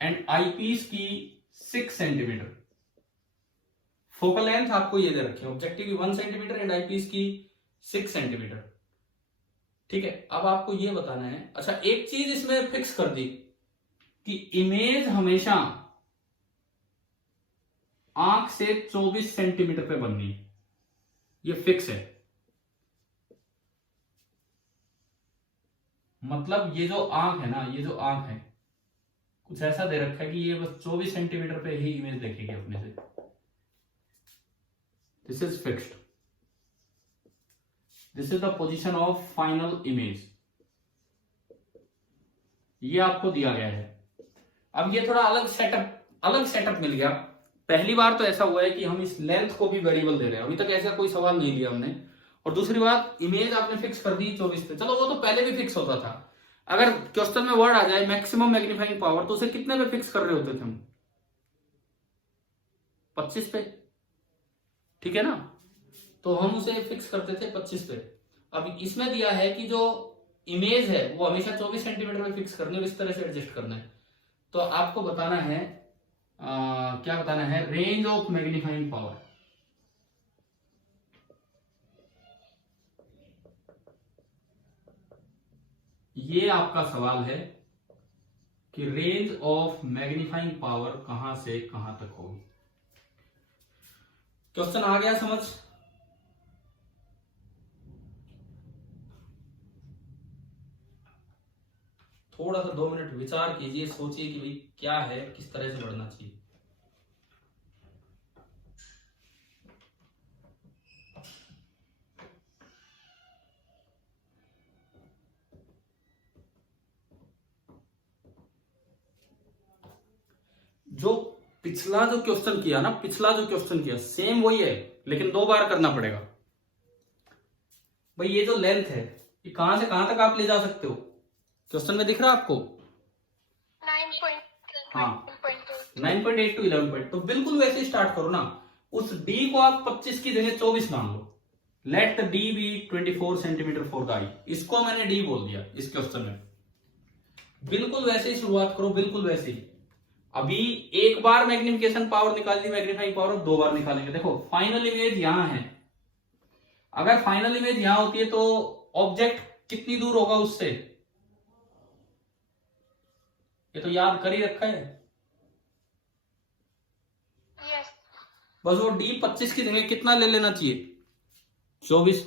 एंड आईपीस की 6 सेंटीमीटर। फोकल लेंथ आपको ये दे रखी है, ऑब्जेक्टिव की 1 सेंटीमीटर एंड आईपीस की 6 सेंटीमीटर। ठीक है, अब आपको ये बताना है, अच्छा एक चीज इसमें फिक्स कर दी कि इमेज हमेशा आंख से 24 सेंटीमीटर पे बननी है, ये फिक्स है। मतलब ये जो आंख है ना, ये जो आंख है कुछ ऐसा दे रखा है कि ये बस 24 सेंटीमीटर पे ही इमेज देखेगी अपने से। This is fixed, this is the position of final image, ये आपको दिया गया है। अब ये थोड़ा अलग सेटअप मिल गया। पहली बार तो ऐसा हुआ है कि हम इस लेंथ को भी वेरिएबल दे रहे हैं, अभी तक ऐसा कोई सवाल नहीं लिया हमने। और दूसरी बात, इमेज आपने फिक्स कर दी 24 पे, चलो वो तो पहले भी फिक्स होता था। अगर क्वेश्चन में वर्ड आ जाए मैक्सिमम मैग्नीफाइंग पावर, तो उसे कितने पे फिक्स कर रहे होते थे हम? 25 पे, ठीक है ना? तो हम उसे फिक्स करते थे 25 पे। अब इसमें दिया है कि जो इमेज है वो हमेशा 24 सेंटीमीटर में फिक्स करनी है और इस तरह से एडजस्ट करना है। तो आपको बताना है क्या बताना है? Range of magnifying power. ये आपका सवाल है कि रेंज ऑफ मैग्नीफाइंग पावर कहां से कहां तक होगी। क्वेश्चन आ गया समझ? थोड़ा सा 2 मिनट विचार कीजिए, सोचिए कि भाई क्या है, किस तरह से बढ़ना चाहिए। जो पिछला जो क्वेश्चन किया ना, पिछला जो क्वेश्चन किया सेम वही है, लेकिन 2 बार करना पड़ेगा। भाई ये जो लेंथ है, ये कहां से कहां तक आप ले जा सकते हो? क्वेश्चन में दिख रहा है आपको? 9.8 हाँ, 9.8 to 11. तो बिल्कुल वैसे ही स्टार्ट करो ना। उस d को आप 25 की जगह 24 मान लो। Let the d be 24 centimetre for the eye. इसको मैंने d बोल दिया इस क्वेश्चन में। बिल्कुल वैसे ही शुरुआत करो, बिल्कुल वैसे ही। अभी एक बार मैग्निफिकेशन पावर निकाल दी, मैग्नीफाइंग पावर 2 बार निकालेंगे। देखो फाइनल इमेज यहां है, अगर फाइनल इमेज यहां होती है तो ऑब्जेक्ट कितनी दूर होगा उससे? ये तो याद कर ही रखा है। Yes. बस वो d 25 की जगह कितना ले लेना चाहिए? 24।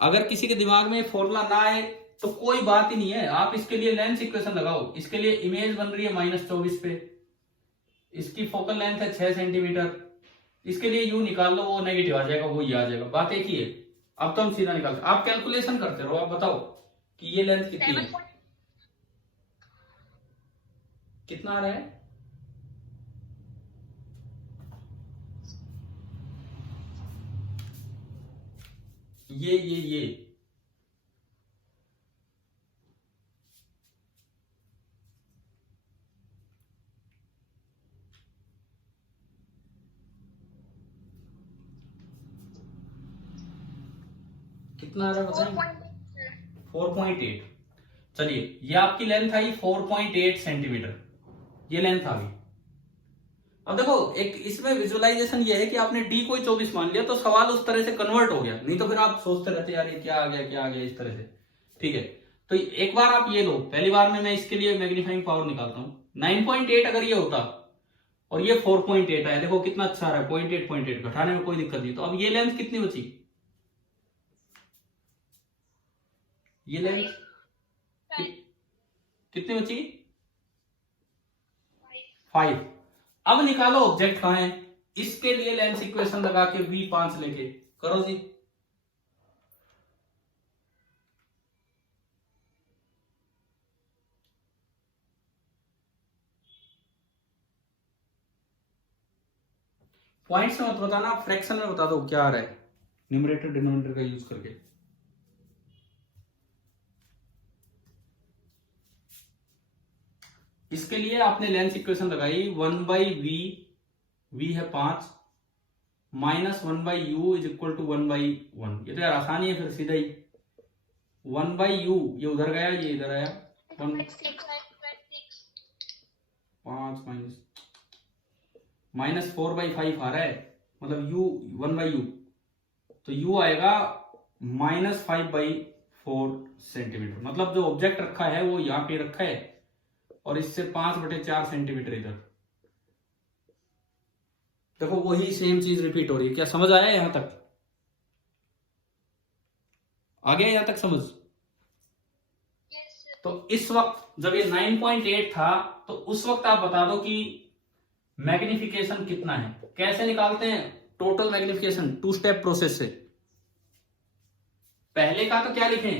अगर किसी के दिमाग में फॉर्मूला ना आए तो कोई बात ही नहीं है, आप इसके लिए लेंथ इक्वेशन लगाओ। इसके लिए इमेज बन रही है -24 पे, इसकी फोकल लेंथ है 6 सेंटीमीटर, इसके लिए यू निकाल लो, वो नेगेटिव आ जाएगा, वो ये आ जाएगा, बात एक ही है। अब तो हम सीधा निकालते, आप कैलकुलेशन करते रहो। आप बताओ कि ये लेंथ कितनी है, कितना आ रहा है? ये कितना आ रहा है बताएं? 4.8। चलिए ये आपकी लेंथ आई 4.8 सेंटीमीटर, ये लेंथ आ गई। अब देखो एक इसमें विजुअलाइजेशन ये है कि आपने d को ही 24 मान लिया, तो सवाल उस तरह से कन्वर्ट हो गया। नहीं तो फिर आप सोचते रहते यार ये क्या आ गया, क्या आ गया, इस तरह से। ठीक है, तो एक बार आप ये लो, पहली बार में मैं इसके लिए मैग्नीफाइंग पावर निकालता हूं। 9.8 अगर ये होता और ये 4.8 आया, देखो कितना अच्छा आ रहा है, 0.8 घटाने में कोई दिक्कत नहीं। तो अब ये लेंथ कितनी बची? ये लेंथ कितनी बची? 5। अब निकालो ऑब्जेक्ट कहां है। इसके लिए लेंस इक्वेशन लगा के v5 लेके करो जी। पॉइंट्स में मत बताना, फ्रैक्शन में बता दो क्या आ रहा है, न्यूमरेटर डिनोमिनेटर का यूज करके। इसके लिए आपने लेंस इक्वेशन लगाई 1/v, v है 5, -1/u इज इक्वल टू 1/1। ये तो यार आसानी है, फिर सीधा ही 1/u, ये उधर गया, ये इधर आया, 5 -4/5 आ रहा है, मतलब u 1/u, तो u आएगा -5/4 सेंटीमीटर। मतलब जो ऑब्जेक्ट रखा है वो यहाँ पे रखा है और इससे 5/4 सेंटीमीटर इधर। देखो वही सेम चीज रिपीट हो रही है। क्या समझ आया यहां तक? आ गया यहां तक समझ? तो इस वक्त जब ये 9.8 था तो उस वक्त आप बता दो कि मैग्निफिकेशन कितना है। कैसे निकालते हैं टोटल मैग्निफिकेशन? 2 स्टेप प्रोसेस से। पहले का तो क्या लिखें,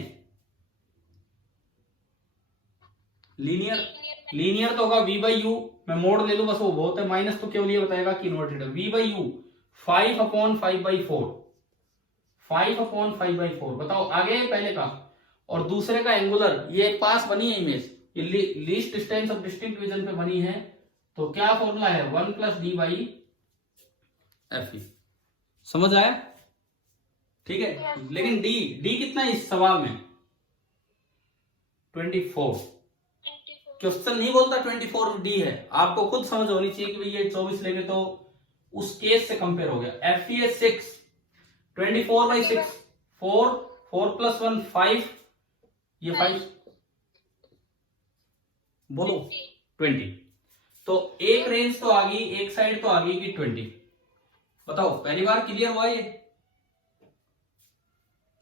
लीनियर तो होगा v बाई यू, मैं मोड ले लूं बस वो बहुत है, माइनस तो केवल ये बताएगा कि इन्वर्टेड है। v by you 5/5/4, 5/5/4। बताओ आगे पहले का और दूसरे का एंगुलर, ये पास बनी है इमेज, ये least distance of distinct region पे बनी है, तो क्या फॉर्मूला है 1 + d बाई एफ। समझ आया? ठीक है। लेकिन डी कितना है इस सवाल में, 24। क्वेश्चन नहीं बोलता 24 डी है, आपको खुद समझ होनी चाहिए कि भाई ये 24 लेंगे तो उस केस से कंपेयर हो गया। एफ ई 6, 24/6, 4 + 1 5, ये 5 बोलो 20। तो एक रेंज तो आ गई, एक साइड तो आ गई कि 20। बताओ पहली बार क्लियर हुआ ये?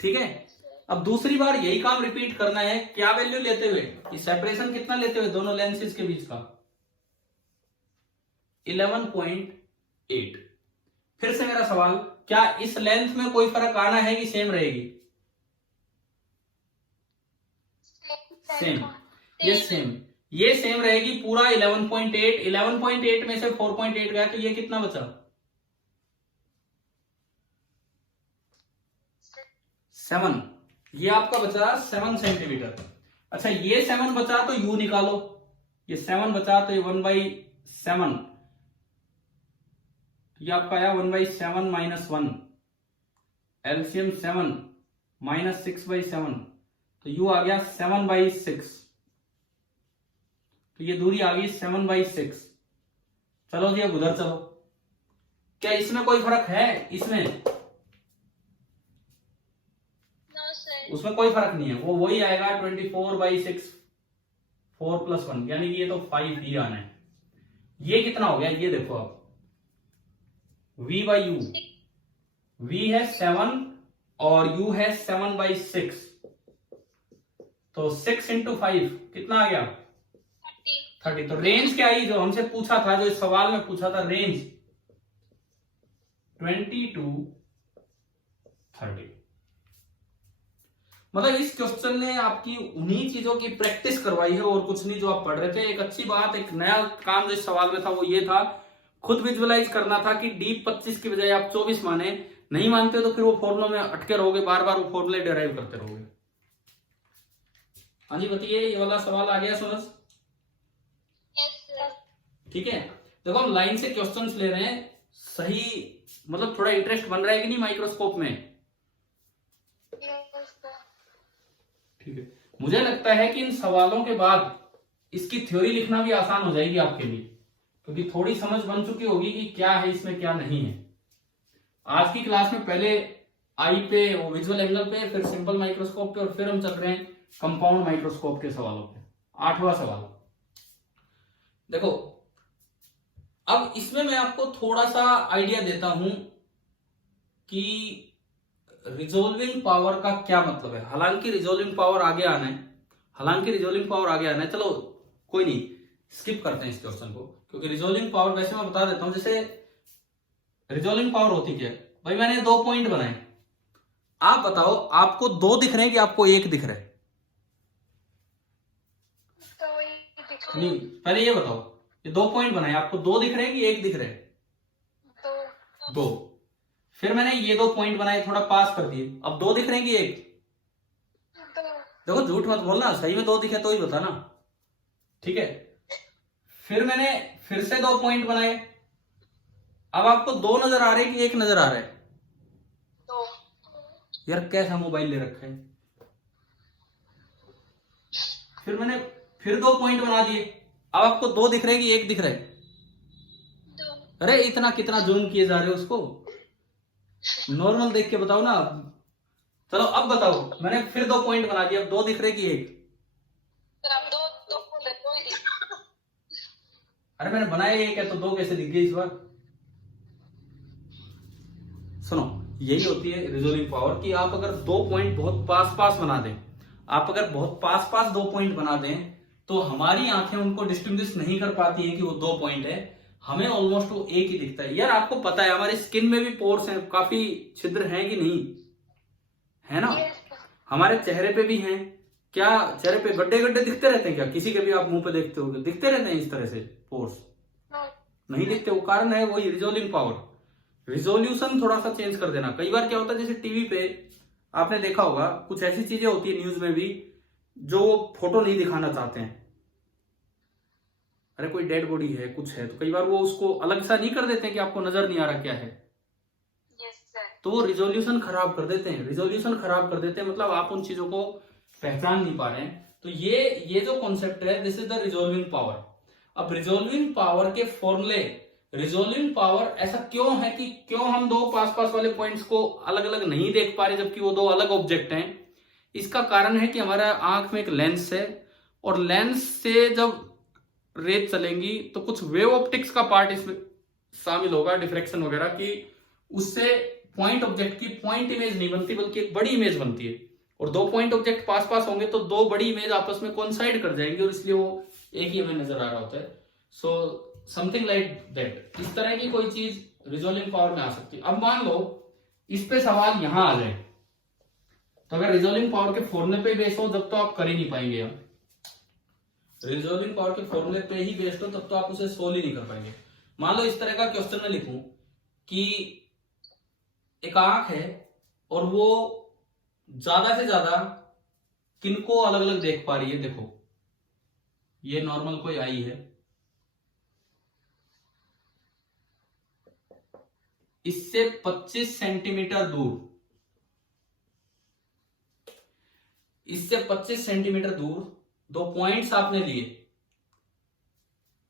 ठीक है। अब दूसरी बार यही काम रिपीट करना है, क्या वैल्यू लेते हुए, कि सेपरेशन कितना लेते हुए दोनों लेंसेज के बीच का, 11.8। फिर से मेरा सवाल, क्या इस लेंथ में कोई फर्क आना है कि सेम रहेगी? सेम, ये सेम रहेगी पूरा 11.8। 11.8 में से 4.8 गया तो ये कितना बचा? 7। ये आपका बचा 7 सेंटीमीटर। अच्छा ये 7 बचा तो u निकालो, ये 7 बचा तो ये 1/7, ये आपका आया 1/7 - 1, एलसीएम 7 - 6/7, तो u आ गया 7/6, तो ये दूरी आ गई 7/6। चलो जी अब उधर चलो, क्या इसमें कोई फर्क है? इसमें उसमें कोई फर्क नहीं है, वो वही आएगा 24/6, 4 + 1, यानी कि ये तो 5 ही आना है। ये कितना हो गया ये देखो आप, v बाई यू, v है 7 और u है 7/6, तो 6 × 5 कितना आ गया? 30। तो रेंज क्या आई जो हमसे पूछा था, जो इस सवाल में पूछा था, रेंज 20 to 30। मतलब इस क्वेश्चन ने आपकी उन्हीं चीजों की प्रैक्टिस करवाई है और कुछ नहीं जो आप पढ़ रहे थे। एक अच्छी बात, एक नया काम जो इस सवाल में था वो ये था, खुद विजुअलाइज करना था कि डी 25 की बजाय आप 24 माने। नहीं मानते तो फिर वो फॉर्मूला में अटके रहोगे, बार बार वो फॉर्मूले डिराइव करते रहोगे। हाँ जी बताइए, ये वाला सवाल आ गया समझ? ठीक है। देखो हम लाइन से क्वेश्चंस ले रहे हैं, सही मतलब थोड़ा इंटरेस्ट बन रहा है कि नहीं माइक्रोस्कोप में? ठीक है। मुझे लगता है कि इन सवालों के बाद इसकी थ्योरी लिखना भी आसान हो जाएगी आपके लिए, क्योंकि थोड़ी समझ बन चुकी होगी कि क्या है इसमें क्या नहीं है। आज की क्लास में पहले आई पे, विजुअल एंगल पे, फिर सिंपल माइक्रोस्कोप पे, और फिर हम चल रहे हैं कंपाउंड माइक्रोस्कोप के सवालों पे। 8वां सवाल देखो, अब इसमें मैं आपको थोड़ा सा आइडिया देता हूं कि रिजोल्विंग पावर का क्या मतलब है। हालांकि रिजोल्विंग पावर आगे आना है, चलो कोई नहीं, स्किप करते हैं इस क्वेश्चन को, क्योंकि रिजोल्विंग पावर वैसे मैं बता देता हूं। जैसे रिजोल्विंग पावर होती क्या है भाई, मैंने 2 पॉइंट बनाए, आप बताओ आपको 2 दिख रहे हैं कि आपको 1 दिख रहा है? नहीं, पहले ये बताओ, ये 2 पॉइंट बनाए, आपको 2 दिख रहे हैं कि 1 दिख रहे हैं? 2। फिर मैंने ये 2 पॉइंट बनाए, थोड़ा पास कर दिए, अब 2 दिख रहे हैं कि 1? देखो झूठ मत बोलना, सही में 2 दिखे तो ही बताना, ठीक है। फिर मैंने फिर से 2 पॉइंट बनाए, अब आपको 2 नजर आ रहे हैं कि 1 नजर आ रहा है? 2। यार कैसा मोबाइल ले रखा है। फिर मैंने फिर 2 पॉइंट बना दिए, अब आपको 2 दिख रहे हैं कि 1 दिख रहा है? 2। अरे इतना कितना जूम किए जा रहे हो उसको, नॉर्मल देख के बताओ ना। चलो अब बताओ, मैंने फिर 2 पॉइंट बना दिए, अब 2 दिख रहे कि 1? अरे मैंने बनाया 1 है तो 2 कैसे दिख गए इस बार? सुनो, यही होती है रिजोल्विंग पावर, कि आप अगर 2 पॉइंट बहुत पास पास बना दें, आप अगर बहुत पास पास 2 पॉइंट बना दें, तो हमारी आंखें उनको डिस्टिंग्विश नहीं कर पाती है कि वो 2 पॉइंट है, हमें ऑलमोस्ट वो 1 ही दिखता है। यार आपको पता है हमारी स्किन में भी पोर्स हैं, काफी छिद्र हैं कि नहीं है ना? हमारे चेहरे पे भी हैं। क्या चेहरे पे गड्ढे गड्ढे दिखते रहते हैं क्या? किसी के भी आप मुंह पे देखते हो, दिखते रहते हैं इस तरह से पोर्स? नहीं दिखते। वो कारण है वही रिजोल्विंग पावर। रिजोल्यूशन थोड़ा सा चेंज कर देना। कई बार क्या होता है, जैसे टीवी पे आपने देखा होगा कुछ ऐसी चीजें होती है न्यूज में भी जो फोटो नहीं दिखाना चाहते हैं। अरे कोई डेड बॉडी है, कुछ है, तो कई बार वो उसको अलग सा नहीं कर देते हैं कि आपको नजर नहीं आ रहा क्या है। तो वो रिजोल्यूशन खराब कर देते हैं। रिजोल्यूशन खराब कर देते हैं मतलब आप उन चीजों को पहचान नहीं पा रहे हैं। तो ये जो कॉन्सेप्ट है, this is the resolving power. अब रिजोल्विंग पावर के फॉर्मूले, रिजोल्विंग पावर ऐसा क्यों है कि क्यों हम दो पास पास वाले पॉइंट्स को अलग अलग नहीं देख पा रहे जबकि वो दो अलग ऑब्जेक्ट हैं? इसका कारण है कि हमारा आंख में एक लेंस है, और लेंस से जब रेज चलेंगी तो कुछ वेव ऑप्टिक्स का पार्ट इसमें शामिल होगा, डिफ्रेक्शन वगैरह की। उससे पॉइंट ऑब्जेक्ट की पॉइंट इमेज नहीं बनती बल्कि एक बड़ी इमेज बनती है। और दो पॉइंट ऑब्जेक्ट पास पास होंगे तो दो बड़ी इमेज आपस में कोइंसाइड कर जाएंगी और इसलिए वो एक ही इमेज नजर आ रहा होता है। सो समथिंग लाइक दैट, इस तरह की कोई चीज रिजोल्विंग पावर में आ सकती है। अब मान लो इस पे सवाल यहां आ जाए, तो अगर रिजोल्विंग पावर के फॉर्मूले पे बेस हो जब तो आप कर ही नहीं पाएंगे। हम रिजोल्विंग पावर के फॉर्मूले पे ही बेस्ड हो तब तो आप उसे सोल्व ही नहीं कर पाएंगे। मान लो इस तरह का क्वेश्चन में लिखूं कि एक आंख है और वो ज्यादा से ज्यादा किनको अलग अलग देख पा रही है। देखो ये नॉर्मल कोई आई है, इससे 25 सेंटीमीटर दूर, इससे 25 सेंटीमीटर दूर दो पॉइंट्स आपने लिए।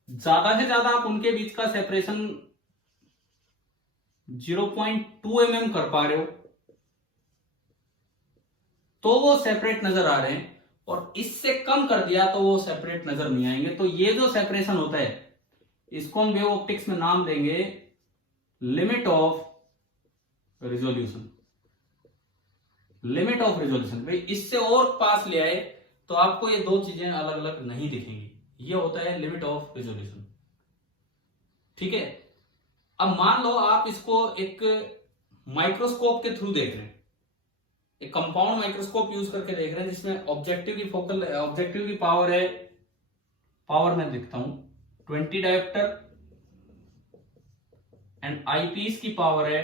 ज्यादा से ज्यादा आप उनके बीच का सेपरेशन 0.2 mm कर पा रहे हो तो वो सेपरेट नजर आ रहे हैं, और इससे कम कर दिया तो वो सेपरेट नजर नहीं आएंगे। तो ये जो सेपरेशन होता है इसको हम वेव ऑप्टिक्स में नाम देंगे limit of resolution. Limit of resolution, भाई इससे और पास ले आए तो आपको ये दो चीजें अलग अलग नहीं दिखेंगी। ये होता है लिमिट ऑफ रिजोल्यूशन। ठीक है। अब मान लो आप इसको एक माइक्रोस्कोप के थ्रू देख रहे हैं, एक कंपाउंड माइक्रोस्कोप यूज करके देख रहे हैं जिसमें ऑब्जेक्टिव की पावर है, पावर मैं लिखता हूं 20 डायोप्टर, एंड आईपीस की पावर है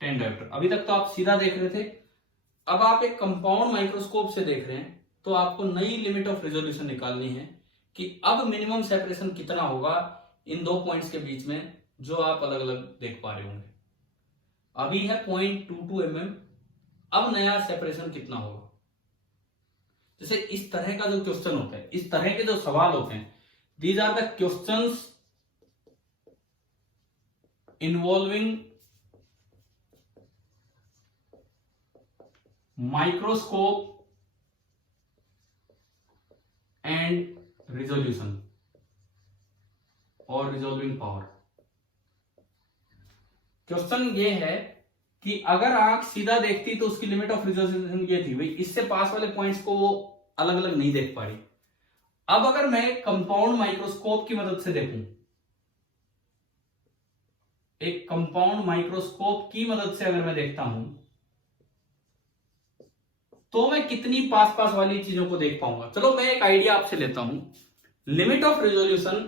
10 डायोप्टर। अभी तक तो आप सीधा देख रहे थे। अब आप एक कंपाउंड माइक्रोस्कोप से देख रहे हैं तो आपको नई लिमिट ऑफ रिजोल्यूशन निकालनी है कि अब मिनिमम सेपरेशन कितना होगा इन दो पॉइंट्स के बीच में जो आप अलग अलग देख पा रहे होंगे। अभी है 0.22 mm, अब नया सेपरेशन कितना होगा। जैसे इस तरह का जो क्वेश्चन होता है, इस तरह के जो सवाल होते हैं, these are the questions involving microscope and resolution और रिजोल्विंग पावर। क्वेश्चन ये है कि अगर आंख सीधा देखती तो उसकी लिमिट ऑफ रिजोल्यूशन ये थी, भाई इससे पास वाले पॉइंट्स को वो अलग अलग नहीं देख पा रही। अब अगर मैं कंपाउंड माइक्रोस्कोप की मदद से देखूं, एक कंपाउंड माइक्रोस्कोप की मदद से अगर मैं देखता हूं तो मैं कितनी पास पास वाली चीजों को देख पाऊंगा। चलो मैं एक आइडिया आपसे लेता हूं। लिमिट ऑफ रिजोल्यूशन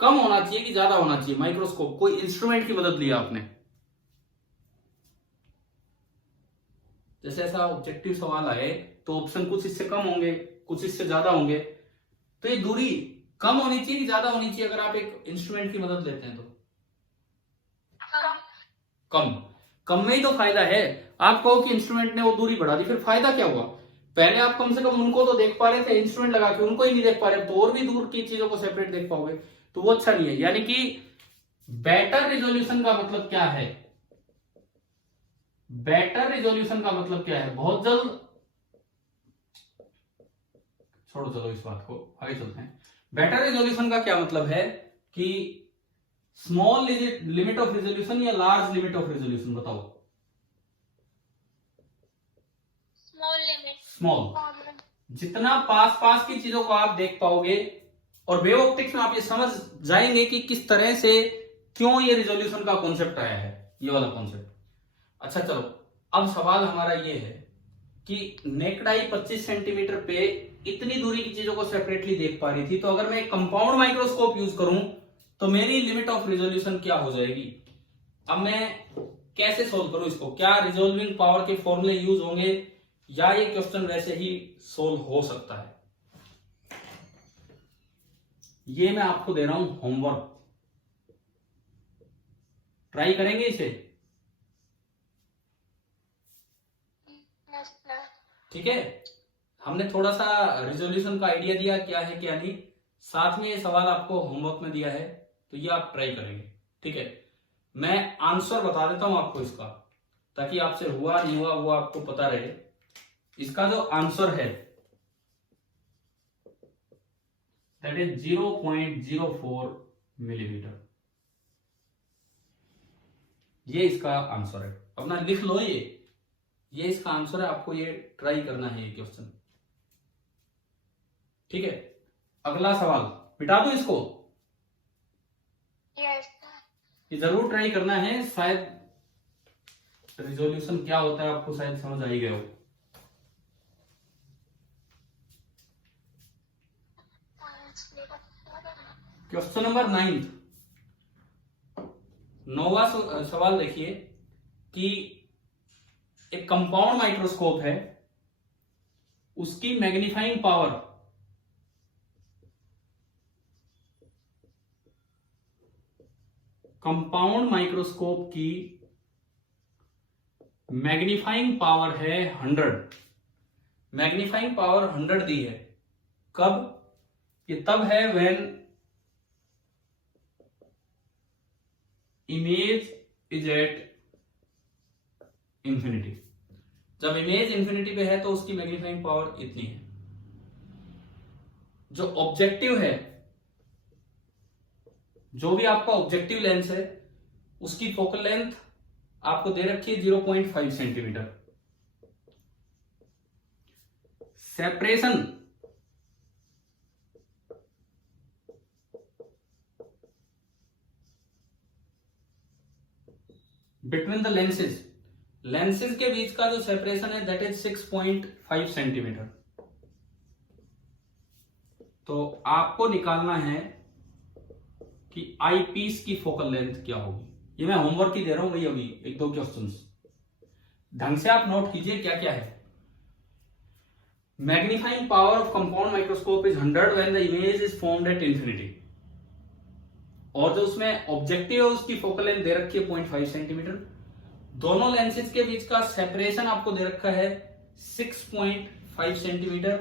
कम होना चाहिए कि ज्यादा होना चाहिए? माइक्रोस्कोप, कोई इंस्ट्रूमेंट की मदद लिया आपने, जैसे ऐसा ऑब्जेक्टिव सवाल आए तो ऑप्शन कुछ इससे कम होंगे, कुछ इससे ज्यादा होंगे। तो ये दूरी कम होनी चाहिए कि ज्यादा होनी चाहिए अगर आप एक इंस्ट्रूमेंट की मदद लेते हैं तो? कम। कम में ही तो फायदा है। आप कहो कि इंस्ट्रूमेंट ने वो दूरी बढ़ा दी, फिर फायदा क्या हुआ? पहले आप कम से कम उनको तो देख पा रहे थे, इंस्ट्रूमेंट लगा के उनको ही नहीं देख पा रहे, तो और भी दूर की चीजों को सेपरेट देख पाओगे, तो वो अच्छा नहीं है। यानी कि बेटर रिजोल्यूशन का मतलब क्या है? बेटर रिजोल्यूशन का मतलब क्या है? बहुत जल्द, छोड़ो चलो इस बात को, आगे चलते हैं। बेटर रिजोल्यूशन का क्या मतलब है कि स्मॉल लिमिट ऑफ रिजोल्यूशन या लार्ज लिमिट ऑफ रिजोल्यूशन? बताओ। स्मॉल। जितना पास पास की चीजों को आप देख पाओगे, और वेव ऑप्टिक्स में आप ये समझ जाएंगे कि किस तरह से क्यों ये रिजोल्यूशन का कॉन्सेप्ट आया है, ये वाला कॉन्सेप्ट। अच्छा चलो, अब सवाल हमारा ये है कि नेक्ड आई 25 सेंटीमीटर पे इतनी दूरी की चीजों को सेपरेटली देख पा रही थी, तो अगर मैं एक कंपाउंड माइक्रोस्कोप यूज करूं तो मेरी लिमिट ऑफ रिजोल्यूशन क्या हो जाएगी। अब मैं कैसे सोल्व करूं इसको, क्या रिजोल्विंग पावर के फॉर्मूले यूज होंगे या ये क्वेश्चन वैसे ही सोल्व हो सकता है, ये मैं आपको दे रहा हूं होमवर्क, ट्राई करेंगे इसे। Yes sir. ठीक है, हमने थोड़ा सा रिजोल्यूशन का आइडिया दिया क्या है क्या नहीं, साथ में ये सवाल आपको होमवर्क में दिया है, तो ये आप ट्राई करेंगे। ठीक है, मैं आंसर बता देता हूं आपको इसका, ताकि आपसे हुआ नहीं हुआ वो आपको पता रहे। इसका जो आंसर है दैट इज 0.04 मिलीमीटर, ये इसका आंसर है। अपना लिख लो, ये इसका आंसर है, आपको ये ट्राई करना है ये क्वेश्चन। ठीक है, अगला सवाल, मिटा दो इसको, यस सर। ये जरूर ट्राई करना है, शायद रिजोल्यूशन क्या होता है आपको शायद समझ आ ही गया हो। क्वेश्चन नंबर 9, 9वां सवाल देखिए कि एक कंपाउंड माइक्रोस्कोप है, उसकी मैग्नीफाइंग पावर कंपाउंड माइक्रोस्कोप की मैग्नीफाइंग पावर है 100, मैग्नीफाइंग पावर 100 दी है। कब? ये तब है when image is at infinity, जब इमेज इंफिनिटी पे है तो उसकी मैग्नीफाइंग पावर इतनी है। जो ऑब्जेक्टिव है, जो भी आपका ऑब्जेक्टिव लेंस है, उसकी फोकल लेंथ आपको दे रखी है 0.5 centimetre. Separation between the lenses, lenses के बीच का जो सेपरेशन है दैट इज 6.5 सेंटीमीटर। तो आपको निकालना है कि आई पीस की फोकल लेंथ क्या होगी। ये मैं होमवर्क ही दे रहा हूं भाई, अभी एक दो क्वेश्चंस ढंग से आप नोट कीजिए क्या क्या है। Magnifying power of compound microscope is 100 when the image is formed at infinity, और जो उसमें ऑब्जेक्टिव है उसकी फोकल लेंथ दे रखी है 0.5 सेंटीमीटर। दोनों लेंसेज के बीच का सेपरेशन आपको दे रखा है 6.5 सेंटीमीटर।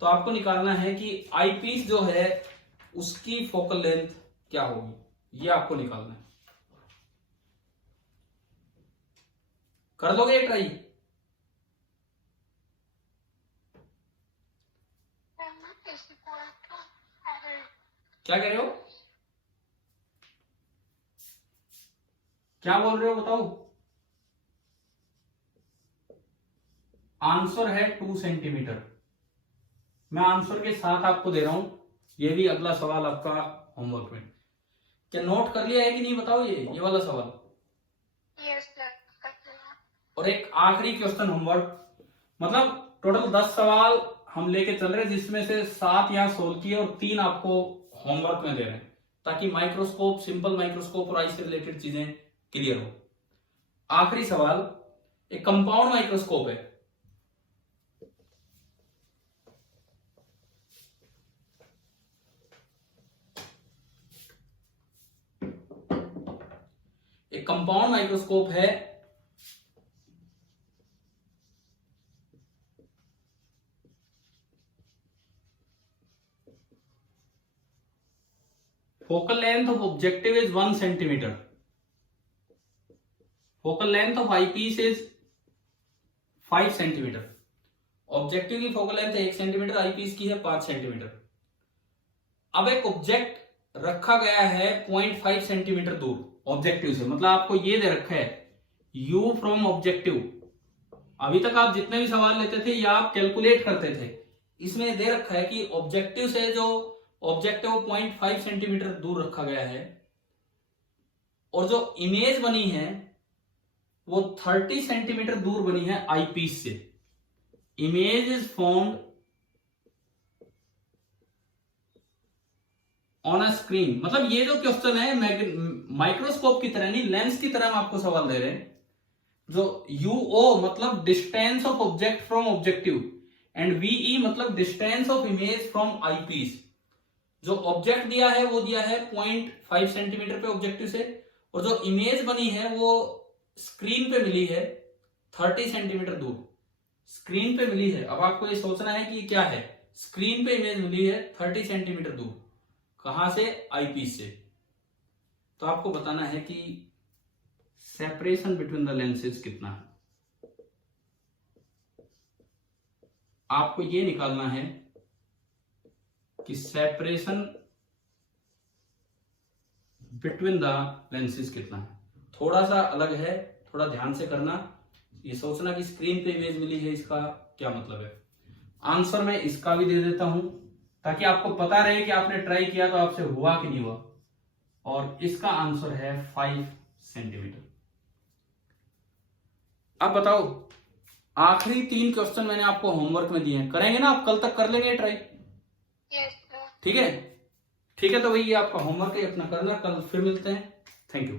तो आपको निकालना है कि आई पीस जो है उसकी फोकल लेंथ क्या होगी, ये आपको निकालना है। कर दोगे ट्राई? क्या कह रहे हो, क्या बोल रहे हो बताओ? आंसर है 2 सेंटीमीटर। मैं आंसर के साथ आपको दे रहा हूं, ये भी अगला सवाल आपका होमवर्क में। क्या नोट कर लिया है कि नहीं बताओ ये वाला सवाल? यस सर, कर लिया। और एक आखिरी क्वेश्चन होमवर्क, मतलब टोटल 10 सवाल हम लेके चल रहे हैं, जिसमें से 7 यहाँ सोल्व किए और 3 आपको होमवर्क में दे रहे हैं, ताकि माइक्रोस्कोप, सिंपल माइक्रोस्कोप और आई से रिलेटेड चीजें क्लियर हो। आखिरी सवाल, एक कंपाउंड माइक्रोस्कोप है, एक कंपाउंड माइक्रोस्कोप है, focal length of objective is 1 centimeter, focal length of eyepiece is 5 centimetre. Objective की फोकल लेंथ 1 सेंटीमीटर, आईपीस की है 5 सेंटीमीटर। अब एक ऑब्जेक्ट रखा गया है 0.5 सेंटीमीटर दूर ऑब्जेक्टिव से, मतलब आपको ये दे रखा है u फ्रॉम ऑब्जेक्टिव। अभी तक आप जितने भी सवाल लेते थे या आप कैलकुलेट करते थे, इसमें दे रखा है कि ऑब्जेक्टिव से जो ऑब्जेक्ट है वो 0.5 सेंटीमीटर दूर रखा गया है, और जो इमेज बनी है वो 30 सेंटीमीटर दूर बनी है आई पीस से। Image is formed on a screen, मतलब ये जो क्वेश्चन है माइक्रोस्कोप की तरह नहीं, लेंस की तरह हम आपको सवाल दे रहे हैं। जो यूओ मतलब distance of object from objective, and V E मतलब distance of image from eyepiece. जो ऑब्जेक्ट दिया है वो दिया है 0.5 सेंटीमीटर पे ऑब्जेक्टिव से, और जो इमेज बनी है वो स्क्रीन पे मिली है 30 सेंटीमीटर दूर, स्क्रीन पे मिली है। अब आपको ये सोचना है कि क्या है, स्क्रीन पे इमेज मिली है 30 सेंटीमीटर दूर, कहां से, आईपीस से। तो आपको बताना है कि सेपरेशन बिटवीन द लेंसेज कितना है। आपको ये निकालना है कि सेपरेशन बिटवीन द लेंसेज कितना है। थोड़ा सा अलग है, थोड़ा ध्यान से करना। ये सोचना कि स्क्रीन पे इमेज मिली है, इसका क्या मतलब है। आंसर मैं इसका भी दे देता हूं ताकि आपको पता रहे कि आपने ट्राई किया तो आपसे हुआ कि नहीं हुआ। और इसका आंसर है 5 सेंटीमीटर। अब बताओ, आखिरी 3 क्वेश्चन मैंने आपको होमवर्क में दिए हैं, करेंगे ना आप, कल तक कर लेंगे ट्राई? Yes sir. ठीक है, ठीक है। तो भाई ये आपका होमवर्क है, अपना करना, कल फिर मिलते हैं। Thank you.